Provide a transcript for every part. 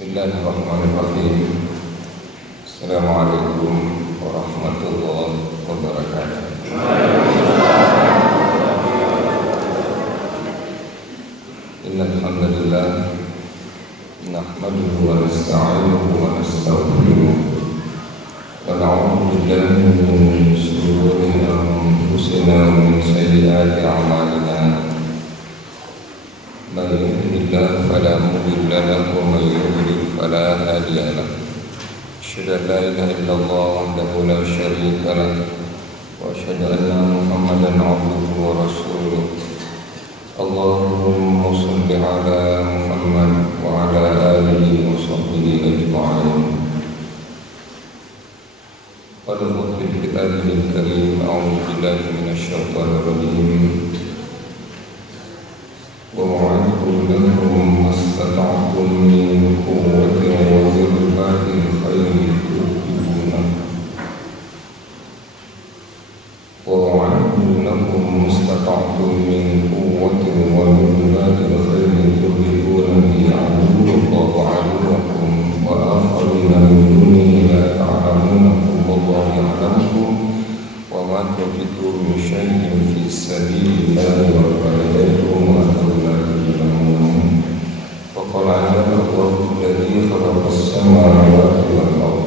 Bismillahirrahmanirrahim. Assalamualaikum warahmatullahi wabarakatuh. Innal hamdalillah nahmaduhu wa nasta'inuhu wa nastaghfiruh wa na'udzu billahi min shururi anfusina wa min sayyiati a'malina. Man yahdihillahu fala mudilla lahu wa man yudlil fala hadiya lahu. Asyhadu an la ilaha illallah wahdahu la syarika lahu wa asyhadu anna Muhammadan 'abduhu wa rasuluh. Allahumma shalli 'ala Muhammad wa 'ala alihi wa sahbihi ajma'in. Qala Allahu fi kitabihil karim, a'udzu billahi minasy syaithanir rajim. وَأَعِدُّوا لَهُم مَّا اسْتَطَعْتُم مِّن قُوَّةٍ وَمِن رِّبَاطِ الْخَيْلِ تُرْهِبُونَ بِهِ عَدُوَّ وَعَدُوَّكُمْ وَآخَرِينَ مِن دُونِهِ لَا تَعْلَمُونَهُمُ اللَّهُ يَعْلَمُهُمْ وَمَا تُنفِقُوا مِن شَيْءٍ فِي سَبِيلِ اللَّهِ يُوَفَّى إِلَيْكُمْ وَأَنتُمْ لَا تُظْلَمُونَ. وقال عندنا الله الذي خلق السماوات والأرض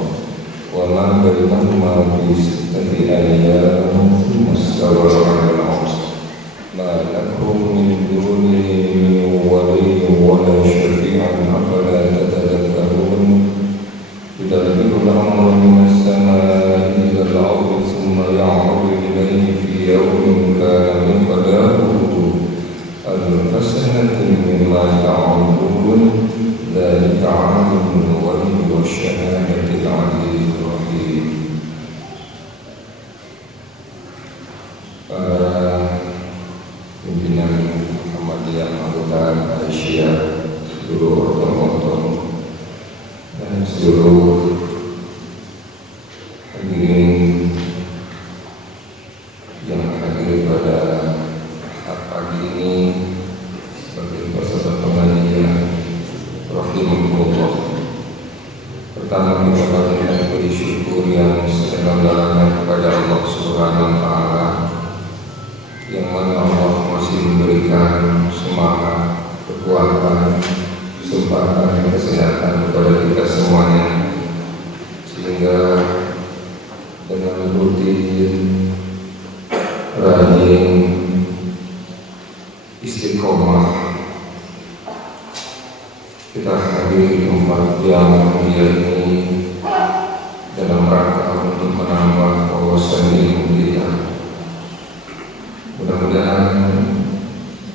وما بينهما في 6 أيام ثم استوى على العرش ما لكم من دونه من ولي ولا شفيع أفلا تتذكرون. يدبر الأمر من السماء إلى الأرض ثم يعرج إليه في يوم كان مقداره ألف سنة مما تعدون. ذلك عالم الغيب والشهادة العزيز الرحيم. Para pimpinan Muhammadiyah, anggota Aisyah, seluruh orton-orton dan seluruh hadirin yang hadir pada pagi ini sebagai peserta pengajian, rahimahullah. Pertama kita panjatkan puji syukur yang sedalam-dalamnya kepada Allah Subhanahu wa taala, yang mana Allah masih memberikan semangat, kekuatan, kesempatan, kesehatan kepada kita semuanya, sehingga dengan rutin, rajin, istiqomah kita hadir di tempat yang mulia ini dalam rangka untuk menambah wawasan ilmu kita. Mudah-mudahan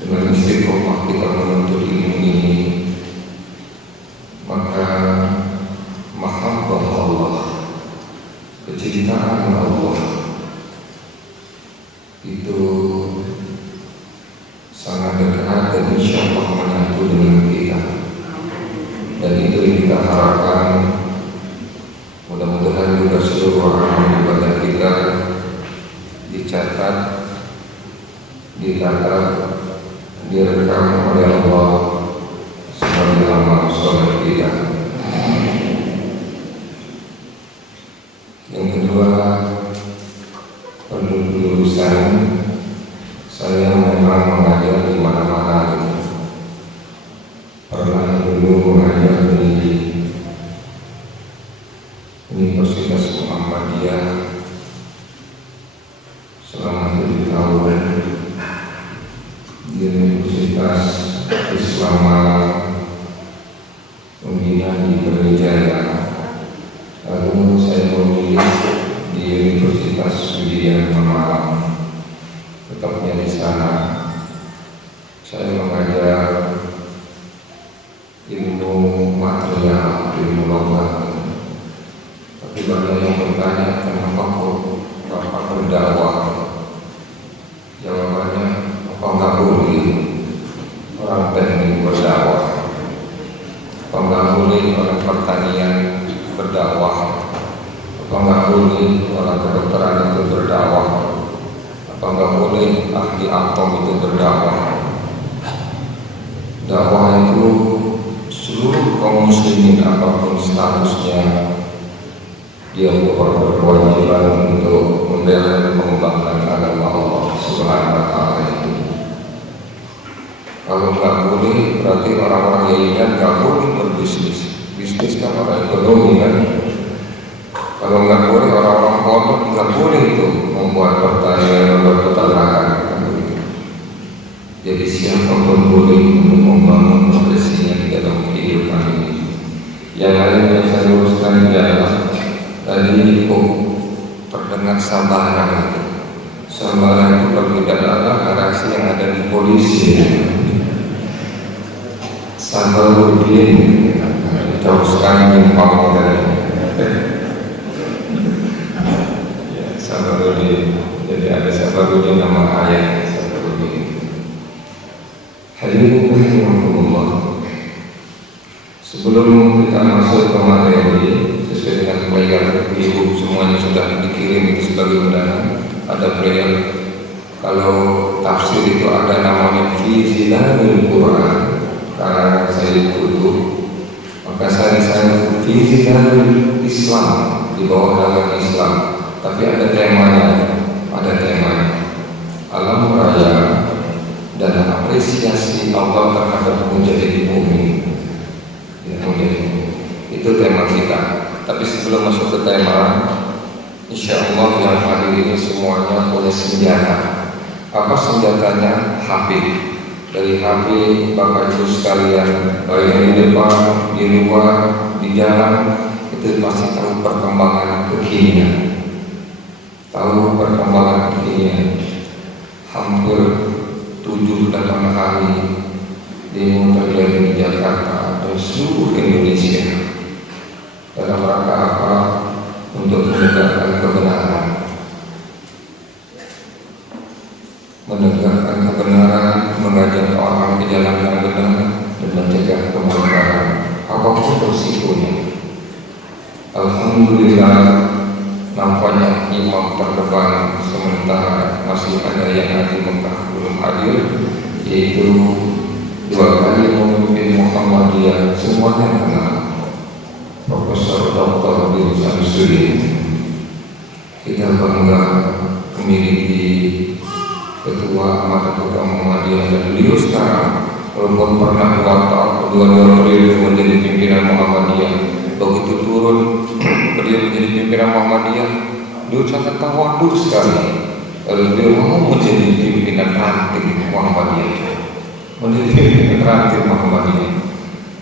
dengan istiqomah kita menuntut ilmu ini, maka mahabbah Allah, kecintaan Allah itu sangat dekat dan insya Allah menyatu dengan kita. Dan itu yang kita harapkan. Mudah-mudahan juga seluruh amal ibadah kita dicatat, ditata, direkam oleh Allah sebagai amal soleh kita. Yang kedua, penelusuran. Saya memang mengajar di mana-mana gitu. Pernah dulu mengajar di Universitas Muhammadiyah selama 7 tahun, di Universitas Islam Malang, membina di Brawijaya. Lalu saya memilih di Universitas Widya Malang, tetapnya di sana. Saya mengajar ilmu material, ilmu logam. Tapi banyak yang bertanya, kenapa kok Bapak berdakwah? Jawabannya, apa nggak boleh orang teknik berdakwah? Apa nggak boleh orang pertanian berdakwah? Apa nggak boleh orang kedokteran itu berdakwah? Apa nggak boleh ahli atom itu berdakwah? Dakwah itu seluruh kaum muslimin statusnya dia berkewajiban untuk membela dan mengembangkan agama Allah Subhanahu wa Ta'ala itu. Kalau nggak boleh, berarti orang-orang lainnya nggak boleh berbisnis. Bisnis kan orang ekonomi kan. Kalau nggak boleh, orang-orang pondok nggak boleh itu membuat pertanian, membuat peternakan. Jadi siapapun boleh untuk membangun profesinya di dalam kehidupan ini. Yang lain yang saya luruskan adalah tadi terdengar Sabara itu. Sabara itu berbeda adalah garasi yang ada di polisi. Sabarudin jauh sekali menyimpang dari Sabarudin. Jadi ada Sabarudin nama ayah Sabarudin. Hadirin rahimakumullah. Sebelum kita masuk ke materi sesuai dengan player ibu semuanya sudah dikirim itu sebagai undangan. Ada player. Kalau tafsir itu ada namanya fi zilalil Quran. Karena saya tutup, maka saya fi zilalil Islam, di bawah naungan Islam. Tapi ada temanya, alam raya dan apresiasi Allah terhadap menjadi mukmin. Itu tema kita. Tapi sebelum masuk ke tema, insya Allah yang hadir ini semuanya punya senjata. Apa senjatanya? HP. Dari HP Bapak Ibu sekalian, baik yang di depan, di luar, di jalan, itu pasti tahu perkembangan kekinian. Hampir 7-8 hari demo terjadi di Jakarta dan seluruh Indonesia. Dalam rangka apa? Untuk menegakkan kebenaran. Mengajak orang ke jalan yang benar dan mencegah kemungkaran apapun resikonya. Alhamdulillah, nampaknya imam terdepan sementara masih ada yang hadir Mekah belum hadir, yaitu 2 kali memimpin Muhammadiyah, semuanya kenal Profesor Dr. Bin Samsudin. Kita bangga memiliki Ketua Mata Pemuda Muhammadiyah, dan beliau sekarang walaupun pernah dua periode menjadi pimpinan Muhammadiyah, begitu turun beliau menjadi pimpinan Muhammadiyah, beliau sangat tawadhu sekali. Lalu beliau mau menjadi pimpinan ranting Muhammadiyah,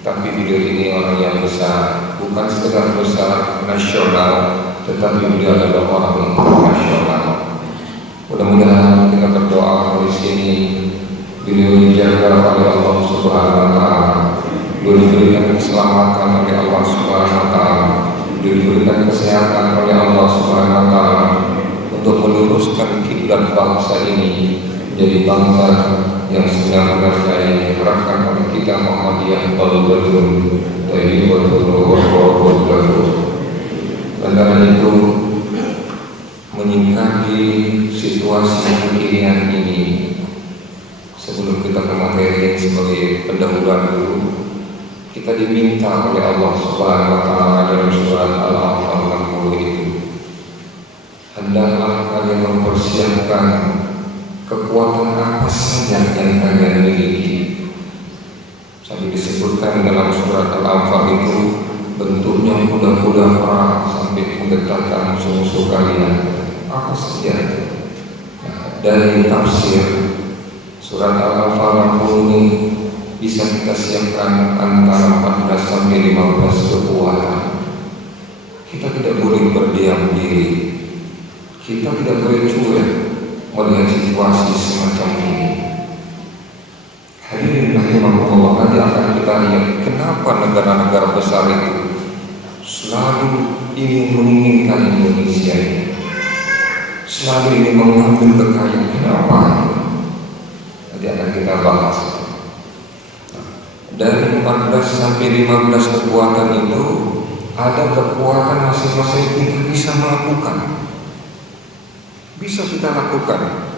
tapi beliau ini orang yang besar, bukan sekedar besar nasional, tetapi beliau adalah orang internasional. Mudah-mudahan kita berdoa di sini beliau dijaga oleh Allah Subhanahu wa Ta'ala, beliau diberikan keselamatan oleh Allah Subhanahu wa Ta'ala, beliau diberikan kesehatan oleh Allah Subhanahu wa Ta'ala untuk meluruskan kiblat bangsa ini menjadi bangsa yang sebenarnya diharapkan oleh kita Muhammadiyah Balbatun dari Balbatun. Karena itu menyikapi situasi kekinian ini, sebelum kita ke materi sebagai pendahuluan dulu, kita diminta oleh Allah Subhanahu wa Ta'ala dalam surat Al-Anfal 60 itu, hendaklah kalian mempersiapkan kekuatan apa saja yang kalian miliki. Sampai disebutkan dalam surat Al-Anfal itu bentuknya kuda-kuda perang sampai menggetarkan musuh-musuh kalian. Apa saja itu? Dari tafsir surat Al-Anfal 60 ini bisa kita siapkan antara 14 sampai 15 kekuatan. Kita tidak boleh berdiam diri. Kita tidak boleh cuek melihat situasi semacam ini. Hadirin rahimakumullah, nanti akan kita lihat kenapa negara-negara besar itu selalu ingin menginginkan Indonesia ini, selalu ingin mengambil kekayaan. Kenapa? Nanti akan kita bahas. Dari 14 sampai 15 kekuatan itu, ada kekuatan masing-masing kita bisa melakukan. Bisa kita lakukan.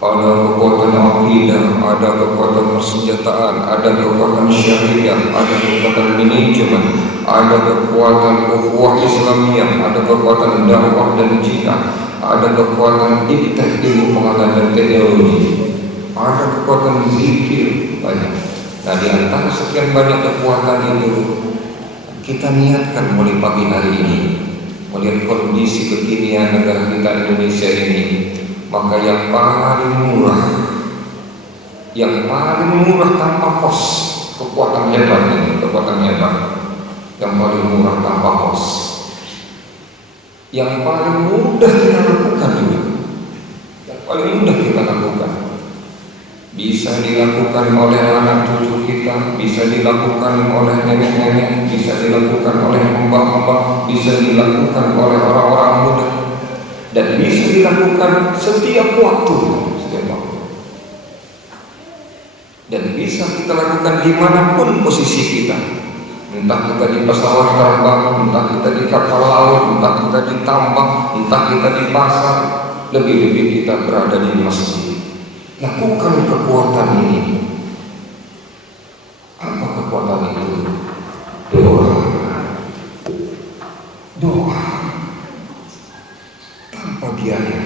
ada kekuatan akidah, ada kekuatan persenjataan, ada kekuatan syariah, ada kekuatan manajemen, ada kekuatan ukhuwah Islamiyah, ada kekuatan dakwah dan jihad, ada kekuatan iptek ilmu pengetahuan dan teknologi, ada kekuatan zikir banyak. Nah, di antara sekian banyak kekuatan itu, kita niatkan mulai pagi hari ini melihat kondisi kekinian negara kita Indonesia ini, maka yang paling murah tanpa kos, kekuatan hebat ini, kekuatan hebat yang paling murah tanpa kos, yang paling mudah kita lakukan juga, yang paling mudah kita lakukan, bisa dilakukan oleh anak cucu kita, bisa dilakukan oleh nenek-nenek, bisa dilakukan oleh mbah-mbah, bisa dilakukan oleh orang-orang muda, dan bisa dilakukan setiap waktu, dan bisa kita lakukan dimanapun posisi kita, entah kita di pesawat terbang, entah kita di kapal laut, entah kita di tambang, entah kita di pasar, lebih-lebih kita berada di masjid. Lakukan kekuatan ini. Apa kekuatan itu? Doa. Doa tanpa biaya.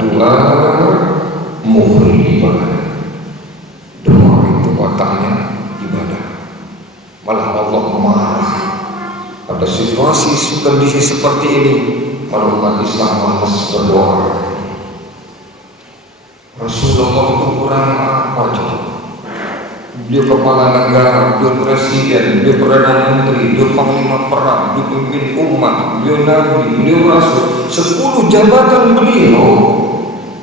Doa muhri ibadah. Doa itu otaknya ibadah. Malah Allah marah pada situasi kondisi seperti ini. Kalau umat Islam malas berdoa, Rasulullah itu kurang apa coba? Beliau kepala negara, beliau presiden, beliau perdana menteri, beliau panglima perang, beliau pemimpin umat, beliau nabi, beliau rasul, 10 jabatan beliau,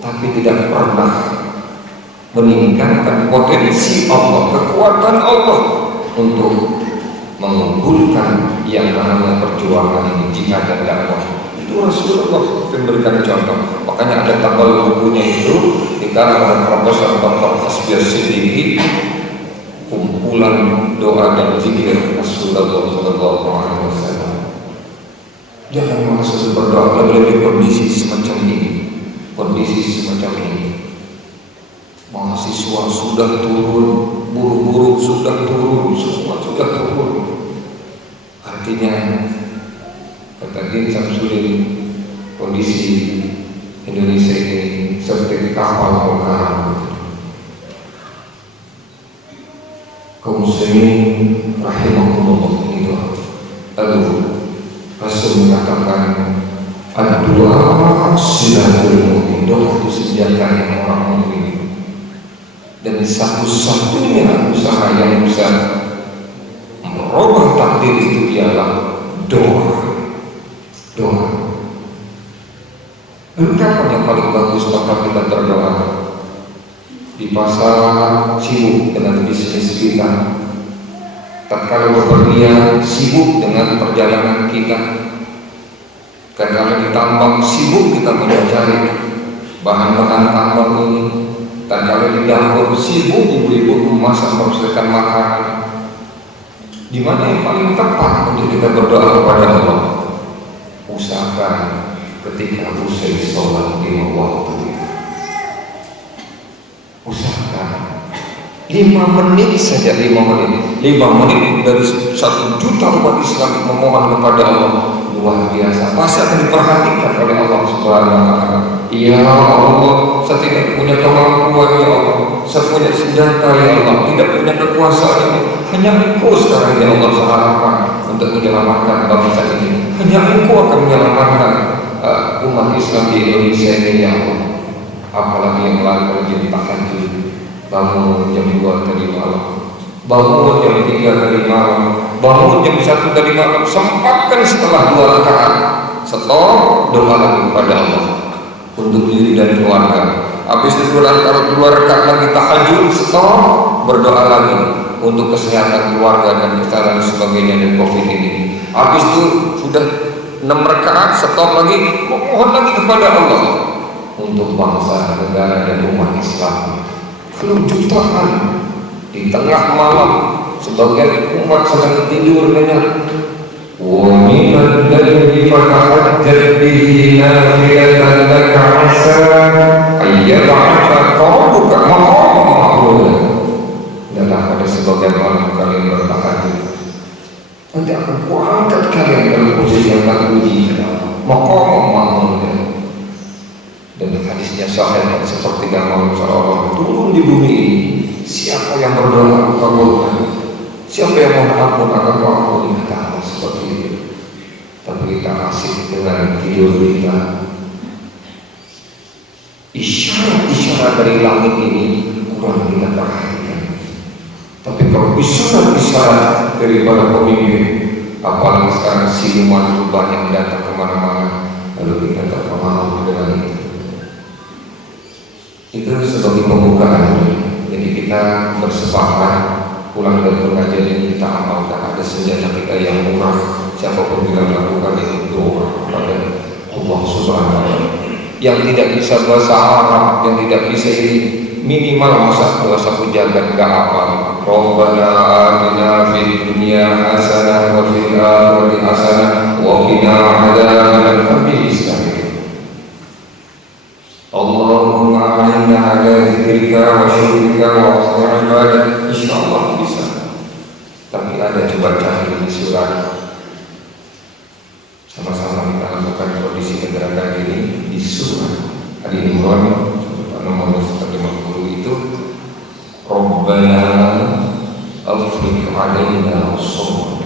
tapi tidak pernah meningkatkan potensi Allah, kekuatan Allah untuk mengumpulkan yang namanya perjuangan ini, jihad dan dakwah. Itu Rasulullah memberikan contoh. Makanya ada tabel bukunya itu dikarang oleh Profesor Dr. Hasbir Siddiqi, kumpulan doa dan zikir Rasulullah SAW. Jangan malas berdoa, lebih kondisi semacam ini, kondisi semacam ini. Mahasiswa sudah turun, buruh-buruh sudah turun, semua sudah turun. Artinya kata Din Samsudin, kondisi Indonesia ini seperti kapal mau karam. Kaum muslimin rahimahumullah itu. Lalu Rasul mengatakan, ad-du'a silatul mu'min, doa itu senjatanya orang mukmin. Dan satu-satunya usaha yang bisa merubah takdir itu ialah doa. Doa. Lalu kapan yang paling bagus maka kita berdoa? Di pasar sibuk dengan bisnis kita, tatkala bepergian sibuk dengan perjalanan kita, kadang-kadang di tambang sibuk kita mencari bahan-bahan tambang ini, tatkala di dapur sibuk ibu-ibu memasak mempersiapkan makanan. Di mana yang paling tepat untuk kita berdoa kepada Allah? Usahakan ketika usai sholat 5 waktu, usahakan 5 menit saja, 5 menit dari 1 juta umat Islam memohon kepada Allah, luar biasa, pasti akan diperhatikan oleh Allah Subhanahu wa Ta'ala. Ya Allah, saya tidak punya kemampuan, ya Allah, saya punya senjata, ya Allah, tidak punya kekuasaan, hanya Engkau sekarang, ya Allah, saya harapkan untuk menyelamatkan bangsa ini. Hanya Engkau akan menyelamatkan umat Islam di Indonesia ini, ya Allah. Apalagi yang lain menjadi tahajud, bangun jam 2 tadi malam, bangun jam 3 tadi malam, bangun jam 1 tadi malam, sempatkan setelah 2 rakaat, stop, doa lagi kepada Allah untuk diri dan keluarga. Habis itu 2 rakaat lagi tahajud, stop, berdoa lagi untuk kesehatan keluarga dan kesehatan sebagainya dan COVID ini. Habis itu sudah 6 rakaat, stop lagi, mohon lagi kepada Allah untuk bangsa, negara dan umat Islam. Kalau jutaan di tengah malam sebagian umat sedang tidur nyenyak, ومن الليل فتهجد به نافلة لك عسى أن يبعثك ربك مقاما محمودا. Adalah pada sebagian malam kalian bertahajud, nanti akan kuangkat kalian dalam posisi yang tak puji, maqaman mahmuda. Dan hadisnya sahih seperti malam seorang turun di bumi ini, siapa yang berdoa kabulkan, siapa yang mohon ampun akan kuampuni, kata Allah seperti itu. Tapi kita asik dengan tidur kita. Isyarat-isyarat dari langit ini kurang kita perhatikan. Tapi kalau isyarat-isyarat dari para pemimpin, apalagi sekarang siluman itu banyak datang kemana-mana, lalu kita tak paham dengan itu. Itu sebagai pembukaan. Jadi kita bersepakat pulang dari pengajian ini kita amalkan. Ada senjata kita yang murah. Siapapun bila melakukan itu doa kepada Allah Subhanahu wa Ta'ala. Yang tidak bisa bahasa Arab, yang tidak bisa ini minimal masa bahasa pujakan enggak hafal. Rabbana atina fid dunya hasanah wa fil akhirati hasanah wa qina adzaban nar. Allahumma a'inna ala dzikrika wa syukrika wa husni ibadatik. Insyaallah bisa. Tapi ada coba cari di surat. Sama-sama kita lakukan kondisi negara ini di surat Al-Imran nomor 150 itu. Rabbana afriq 'alaina as-sabr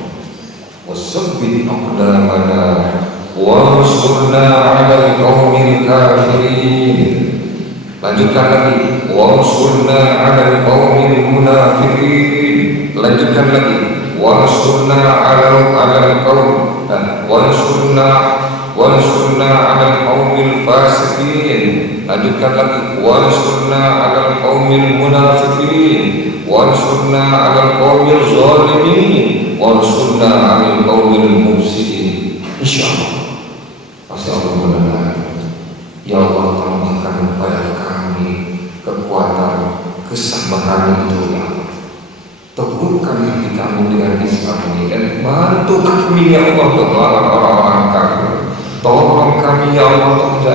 was-sabbit aqdamana wansurna 'alal qaumil kafirin. Lanjutkan lagi, wansurna 'alal qaumil munafiqin. Lanjutkan lagi, wansurna 'alal qaum wansurna 'alal qaumil fasiqin. Lanjutkan lagi, wansurna 'alal qaumil munafiqin, wansurna 'alal qaumil zalimin, wansurna 'alal qaumil mufsidin. Insyaallah pasti Allah mendengar. Ya Allah, tambahkan kepada kami kekuatan kesabaran itu, ya Allah. Teguhkan hati kami dengan Islam ini dan bantu kami ya Allah untuk melawan orang-orang kafir. Tolong kami ya Allah untuk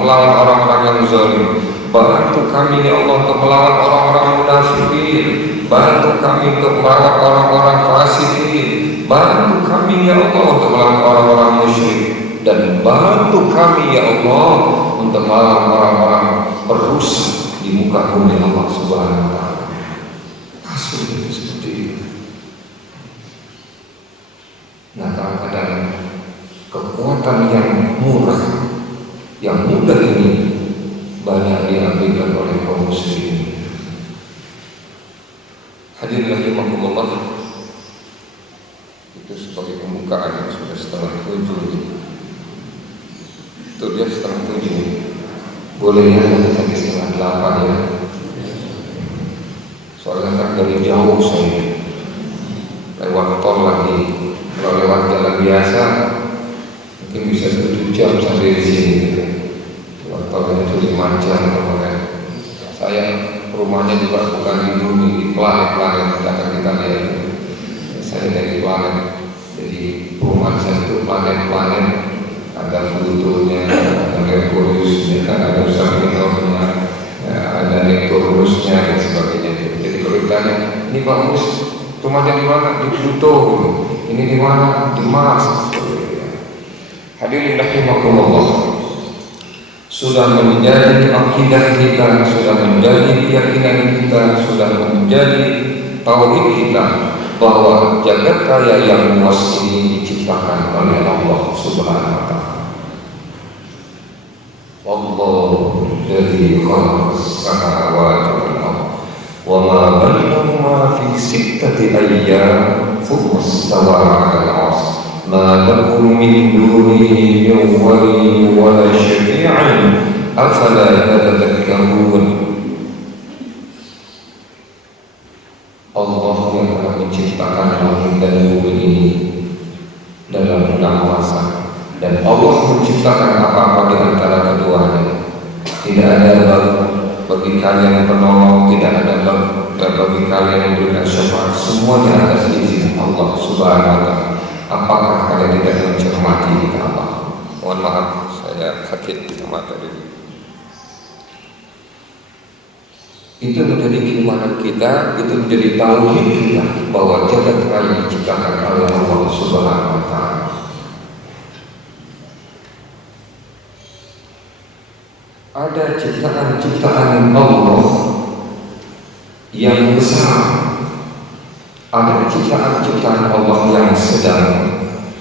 melawan orang-orang yang zalim. Bantu kami ya Allah untuk melawan orang-orang munafikin. Bantu kami untuk melawan orang-orang fasikin. Bantu kami ya Allah untuk melawan orang-orang musyrik. Dan bantu kami ya Allah untuk melawan orang-orang perusak di muka bumi Allah Subhanahu wa Ta'ala. Asli itu seperti itu. Nah, kadang-kadang kekuatan yang murah, yang mudah ini banyak diambilkan oleh kaum muslimin. Hadirin rahimakumullah, itu sebagai pembukaan yang sudah setengah 7. Itu dia setengah 7. Boleh ya sampai setengah 8 ya. Soalnya kan dari jauh saya lewat tol lagi. Kalau lewat jalan biasa mungkin bisa 7 jam sampai di sini. Lewat tol itu 5 jam kemarin. Saya rumahnya juga bukan di bumi, di planet-planet yang akan kita lihat. Saya dari planet. Jadi rumah saya itu planet-planet. Ada Pluto-nya, ada Merkuriusnya, ada Saturnusnya, ada Neptunusnya dan sebagainya. Jadi kalau ditanya, ini Pak Mus, rumahnya di mana? Di Pluto. Ini di mana? Di Mars. Hadirin rahimakumullah, sudah menjadi akidah kita, sudah menjadi keyakinan kita, sudah menjadi tauhid kita bahwa jagat raya yang luas ini diciptakan oleh Allah Subhanahu wa Ta'ala. Wallahu alladzi khalaqas samawati wal ardh wa ma bainahuma fi sittati ayyam thumma istawa 'alal 'arsy ma lakum min dunihi min waliyyin wa la syafi'in afala tadhakkarun. Allah yang telah menciptakan langit dan bumi ini dalam 6 masa, dan Allah menciptakan apa-apa di antara keduanya. Tidak ada bagi kalian penolong, tidak ada bagi kalian yang memberikan syafaat. Semuanya atas izin Allah Subhanahu wa Ta'ala. Apakah kalian tidak mencermati di Ka'bah? Mohon maaf, saya sakit di mata dulu. Itu menjadi keimanan kita, itu menjadi tauhid kita bahwa jagat raya diciptakan oleh Allah Subhanahu wa Ta'ala. Ada ciptaan-ciptaan Allah yang besar, ada ciptaan-ciptaan Allah yang sedang,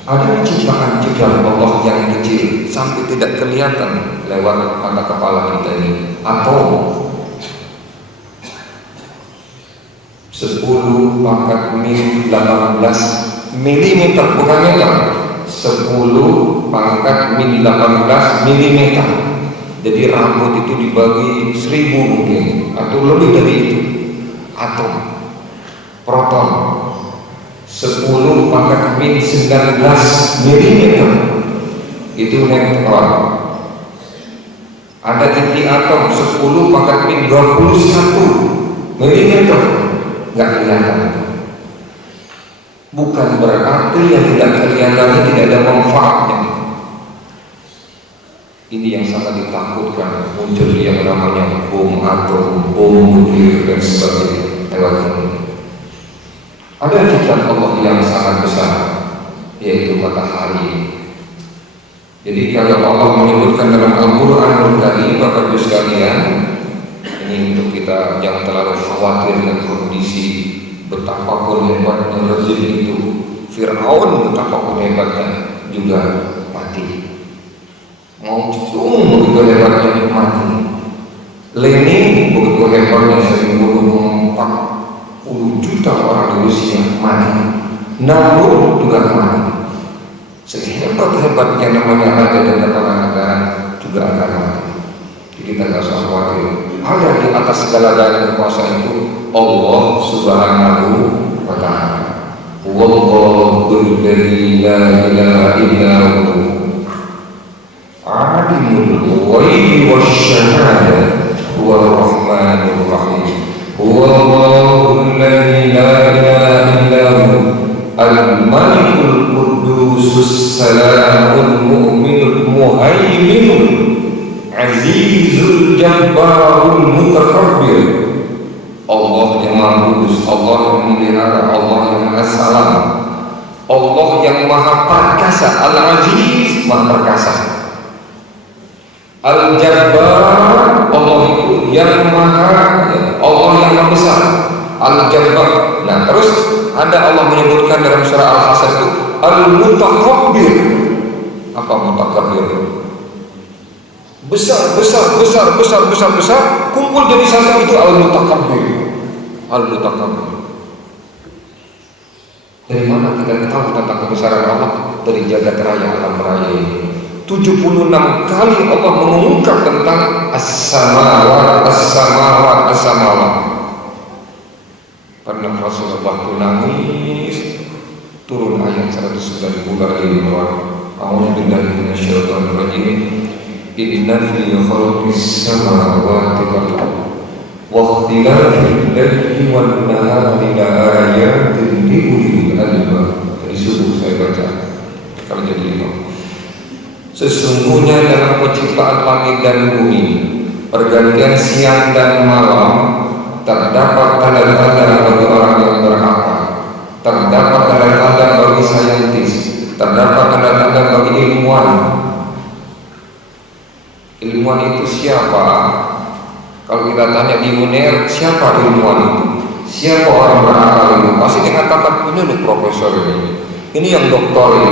ada ciptaan-ciptaan Allah yang kecil sampai tidak kelihatan lewat mata kepala kita ini, atau 10 pangkat min 18 mm, bukan meter, 10 pangkat min 18 mm. Jadi rambut itu dibagi 1000 mungkin, atau lebih dari itu. Atom, proton, 10 pangkat min 19 mm, itu neutron. Ada inti atom 10 pangkat min 21 mm, nggak kelihatan. Bukan berarti yang tidak kelihatan tidak ada manfaatnya. Ini yang sangat ditakutkan, muncul yang namanya bom atom, bom nuklir dan sebagainya lewat ini. Ada ciptaan Allah yang sangat besar, yaitu matahari. Jadi kalau Allah menyebutkan dalam Al-Quran Al-Karim, Bapak Ibu sekalian, ini untuk kita jangan terlalu khawatir dengan kondisi betapapun hebatnya rezim itu. Fir'aun betapapun hebatnya juga mati. Mau cung begitu hebatnya mati. Lenin begitu hebatnya sering bunuh 40 juta orang di Rusia mati. Namrud juga mati. Sehebat-hebatnya namanya raja dan kepala negara juga akan mati. Jadi kita tidak usah khawatir. Ada di atas segala-galanya kekuasaan itu Allah Subhanahu wa Ta'ala. Wallahu la ilaha illa hu alimul ghaibi wasyahada huwar rahmanur rahim. Wallahu la ilaha illa hu al-malikul qudusus salamul mu'minul muhaiminul azizul jabbarul mutakabbir. Allah yang maha kudus, Allah yang memelihara, Allah yang maha salam, Allah yang maha perkasa, al-aziz maha perkasa, al-jabbar Allah itu yang maha, Allah yang maha besar, al-jabbar. Nah terus ada Allah menyebutkan dalam surah Al-Hasan itu al-mutakabbir. Apa mutakabbir? Besar, kumpul jadi satu, itu al-mutakabbir. Al-mutakabbir. Dari mana kita tahu tentang kebesaran Allah? Dari jagat raya alam raya ini. 76 kali Allah mengumumkan tentang as-samawat. Pernah Rasulullah itu nangis, turun ayat 195. A'udzu billahi minasyaitonir rajim. Inna fi khalqis samawati wal ardi wa ikhtilafil laili wan nahari la ayatin li ulil albab. Tadi subuh saya baca kalau jadi imam. Sesungguhnya dalam penciptaan langit dan bumi, pergantian siang dan malam, terdapat tanda-tanda bagi orang yang berakal, terdapat tanda-tanda bagi saintis, terdapat tanda-tanda bagi ilmuwan. Ilmuwan itu siapa? Kalau kita tanya di UNER, siapa ilmuwan itu? Siapa orang berakal itu? Pasti dikatakan ini loh profesor ini yang doktor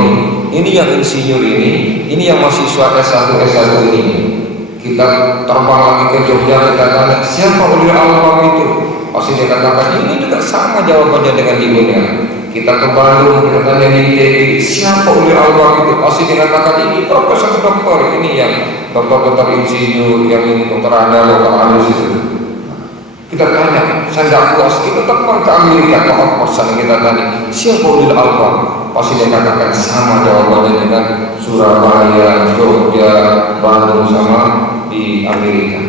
ini yang insinyur ini yang mahasiswa S1 ini. Kita terbang lagi ke Jogja, kita tanya siapa ulil albab itu? Pasti dikatakan ini juga sama jawabannya dengan di UNER. Kita ke Bandung, kita tanya di ITB, siapa ulil albab itu? Pasti dikatakan ini profesor doktor, ini yang dokter insinyur, yang ini dokter ada, dokter halus itu. Kita tanya, saya tidak puas, kita terbang ke Amerika, ke Oxford, kita tanya siapa ulil albab? Pasti dikatakan sama jawabannya dengan Surabaya, Jogja, Bandung sama di Amerika.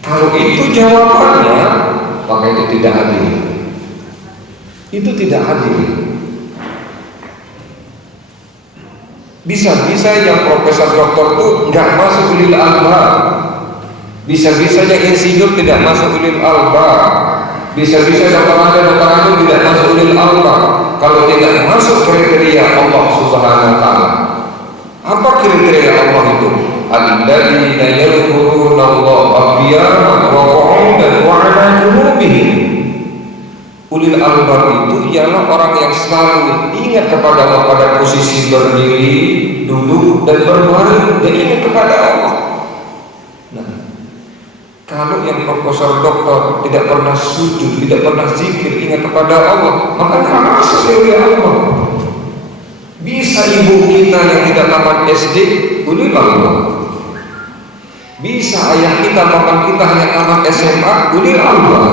Kalau itu jawabannya, maka itu tidak adil. Itu tidak adil. Bisa-bisa yang profesor doktor itu nggak masuk ulil albab. Bisa-bisa yang insinyur tidak masuk ulil albab. Bisa-bisa dokter tidak masuk ulil albab. Kalau tidak masuk kriteria Allah Subhanahu wa taala. Apa kriteria Allah itu? Alladzina yadhkuruna Allaha qiyaman wa qu'udan wa 'ala junubihim. Ulil albab itu ialah orang yang selalu ingat kepada Allah pada posisi berdiri, duduk dan berbaring, dan ingat kepada Allah. Nah, kalau yang profesor doktor tidak pernah sujud, tidak pernah zikir, ingat kepada Allah, maka tidak masuk oleh Allah. Bisa ibu kita yang tidak tamat SD, ulil albab. Bisa ayah kita, bapak kita hanya tamat SMA, ulil albab.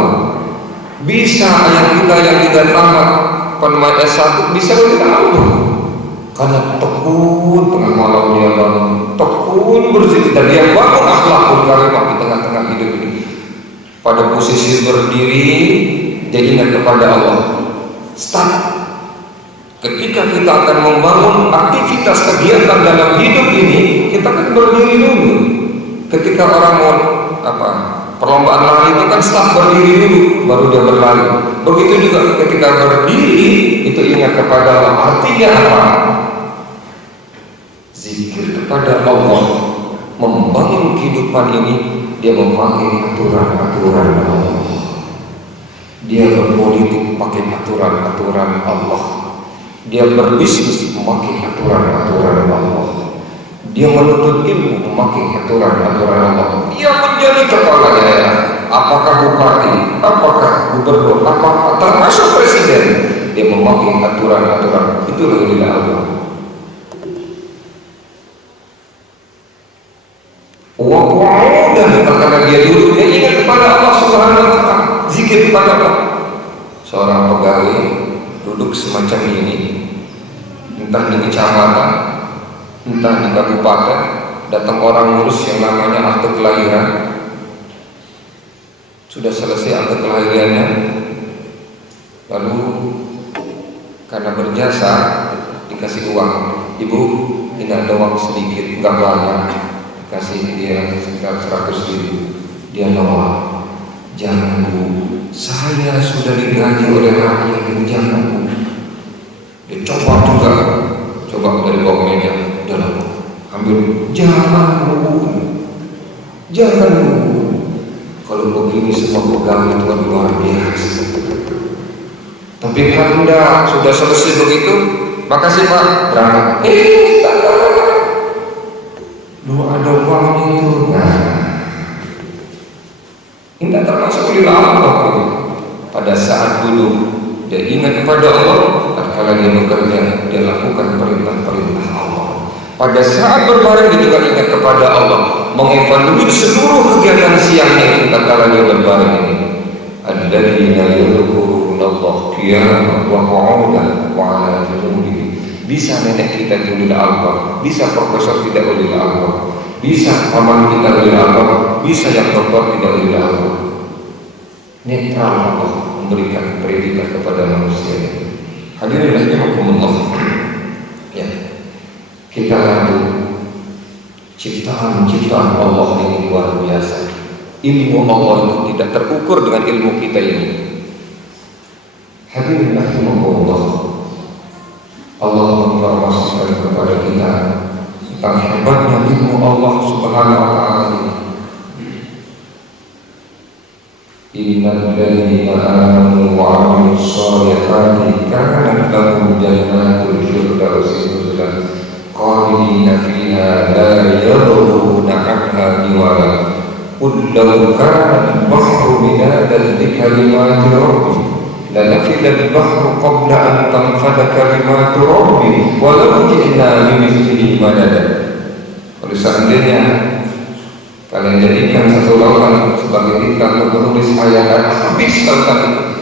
Bisa ayah kita yang tidak tamat penemat S1, bisa ulil albab. Karena tekun tengah malam dia bangun, tekun berzikir, dan dia bangun akhlakul karimah di tengah-tengah hidup ini. Pada posisi berdiri, dia ingat kepada Allah. Start. Ketika kita akan membangun aktivitas kegiatan dalam hidup ini, kita kan berdiri dulu. Ketika orang mau perlombaan lari itu kan start berdiri dulu, baru dia berlari. Begitu juga ketika berdiri itu ingat kepada Allah. Artinya apa? Zikir kepada Allah, membangun kehidupan ini, dia memakai aturan-aturan Allah. Dia berpolitik pakai aturan-aturan Allah. Dia berbisnis memakai aturan-aturan Allah. Dia menuntut ilmu memakai aturan-aturan Allah. Dia menjadi kepala daerah, apakah bupati, apakah gubernur, apakah termasuk presiden, dia memakai aturan-aturan. Itulah ulil albab. Dan karena dia duduk, dia ingat kepada Allah Subhanahu wa taala, zikir kepada Allah. Seorang pegawai duduk semacam ini, entah di kecamatan, entah di kabupaten, datang orang ngurus yang namanya akte kelahiran. Sudah selesai akte kelahirannya, lalu karena berjasa dikasih uang. Ibu, ini ada uang sedikit, nggak banyak. Kasih dia sekitar 100.000. Dia nolak. Jangan Bu, saya sudah digaji oleh rakyat, jangan Bu. Dia coba dari bawah meja, dalam ambil, jangan Bu, jangan Bu. Kalau begini semua pegawai itu kan luar biasa. Tapi Anda sudah selesai begitu, makasih Pak, berangkat. Lu ada uangnya itu, ini termasuk ulil albab. Pada saat dulu dia ingat kepada Allah, tatkala dia bekerja, dia lakukan perintah-perintah Allah. Pada saat berbaring dia juga ingat kepada Allah, mengevaluasi seluruh kegiatan siangnya tatkala dia berbaring ini. Alladzina yadhkuruna Allaha qiyaman wa qu'udan wa 'ala junubihim. Bisa nenek kita ulil albab, bisa profesor tidak ulil albab, bisa paman kita ulil albab, bisa yang doktor tidak ulil albab. Netral Allah memberikan predikat kepada manusia. Hadirin rahimakumullah. Ya, kita lanjut. Ciptaan Allah ini luar biasa. Ilmu Allah itu tidak terukur dengan ilmu kita ini. Hadirin rahimakumullah. Allah menginformasikan kepada kita tentang hebatnya ilmu Allah Subhanahu wa taala ini. Innal ladzina amanu wa 'amilus shalihati kanat lahum jannatul firdausi nuzula khalidina fiha la yabghuna 'anha hiwala. Qul law kana al-bahru midadan li kalimati rabbi لنفد البحر قبل أن تنفد كلمات ربي ولو جئنا بمثله مددا. Kalau seandainya kalian jadikan satu lautan sebagai tinta untuk menulis ayat, habis lautan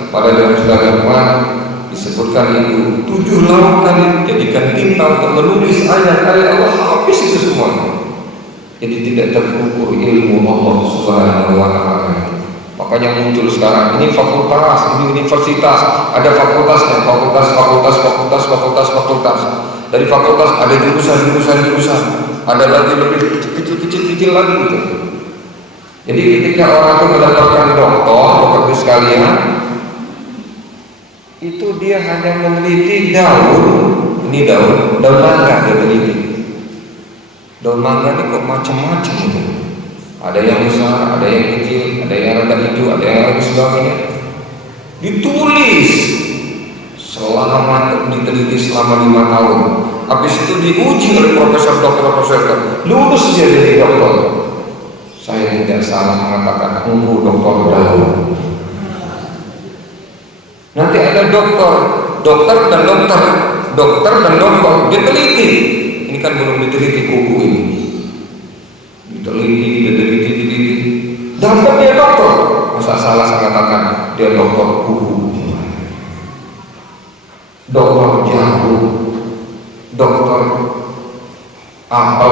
pada dalam surah Al-Quran disebutkan itu 7 lautan jadikan tinta untuk menulis ayat-ayat Allah, habis itu semua. Jadi tidak terukur ilmu Allah Subhanahu wa taala. Makanya muncul sekarang ini fakultas, ini universitas, ada fakultasnya, fakultas. Dari fakultas ada jurusan, ada lagi lebih kecil lagi gitu. Jadi ketika orang itu mendapatkan dokter sekalian, itu dia hanya meneliti daun mangga dia teliti. Daun mangga ini kok macam-macam itu. Ada yang besar, ada yang kecil, ada yang rada hijau, ada yang lagi sebagainya. Ditulis selama diteliti selama 5 tahun. Habis itu diuji oleh profesor, lulus dia jadi dokter. Saya tidak salah mengatakan ungu dokter daun. Nanti ada dokter dan dokter diteliti. Ini kan belum diteliti kuku ini. Diteliti. Dapat dia dokter. Masa salah saya katakan dia dokter kuku, dokter jagung, dokter apel.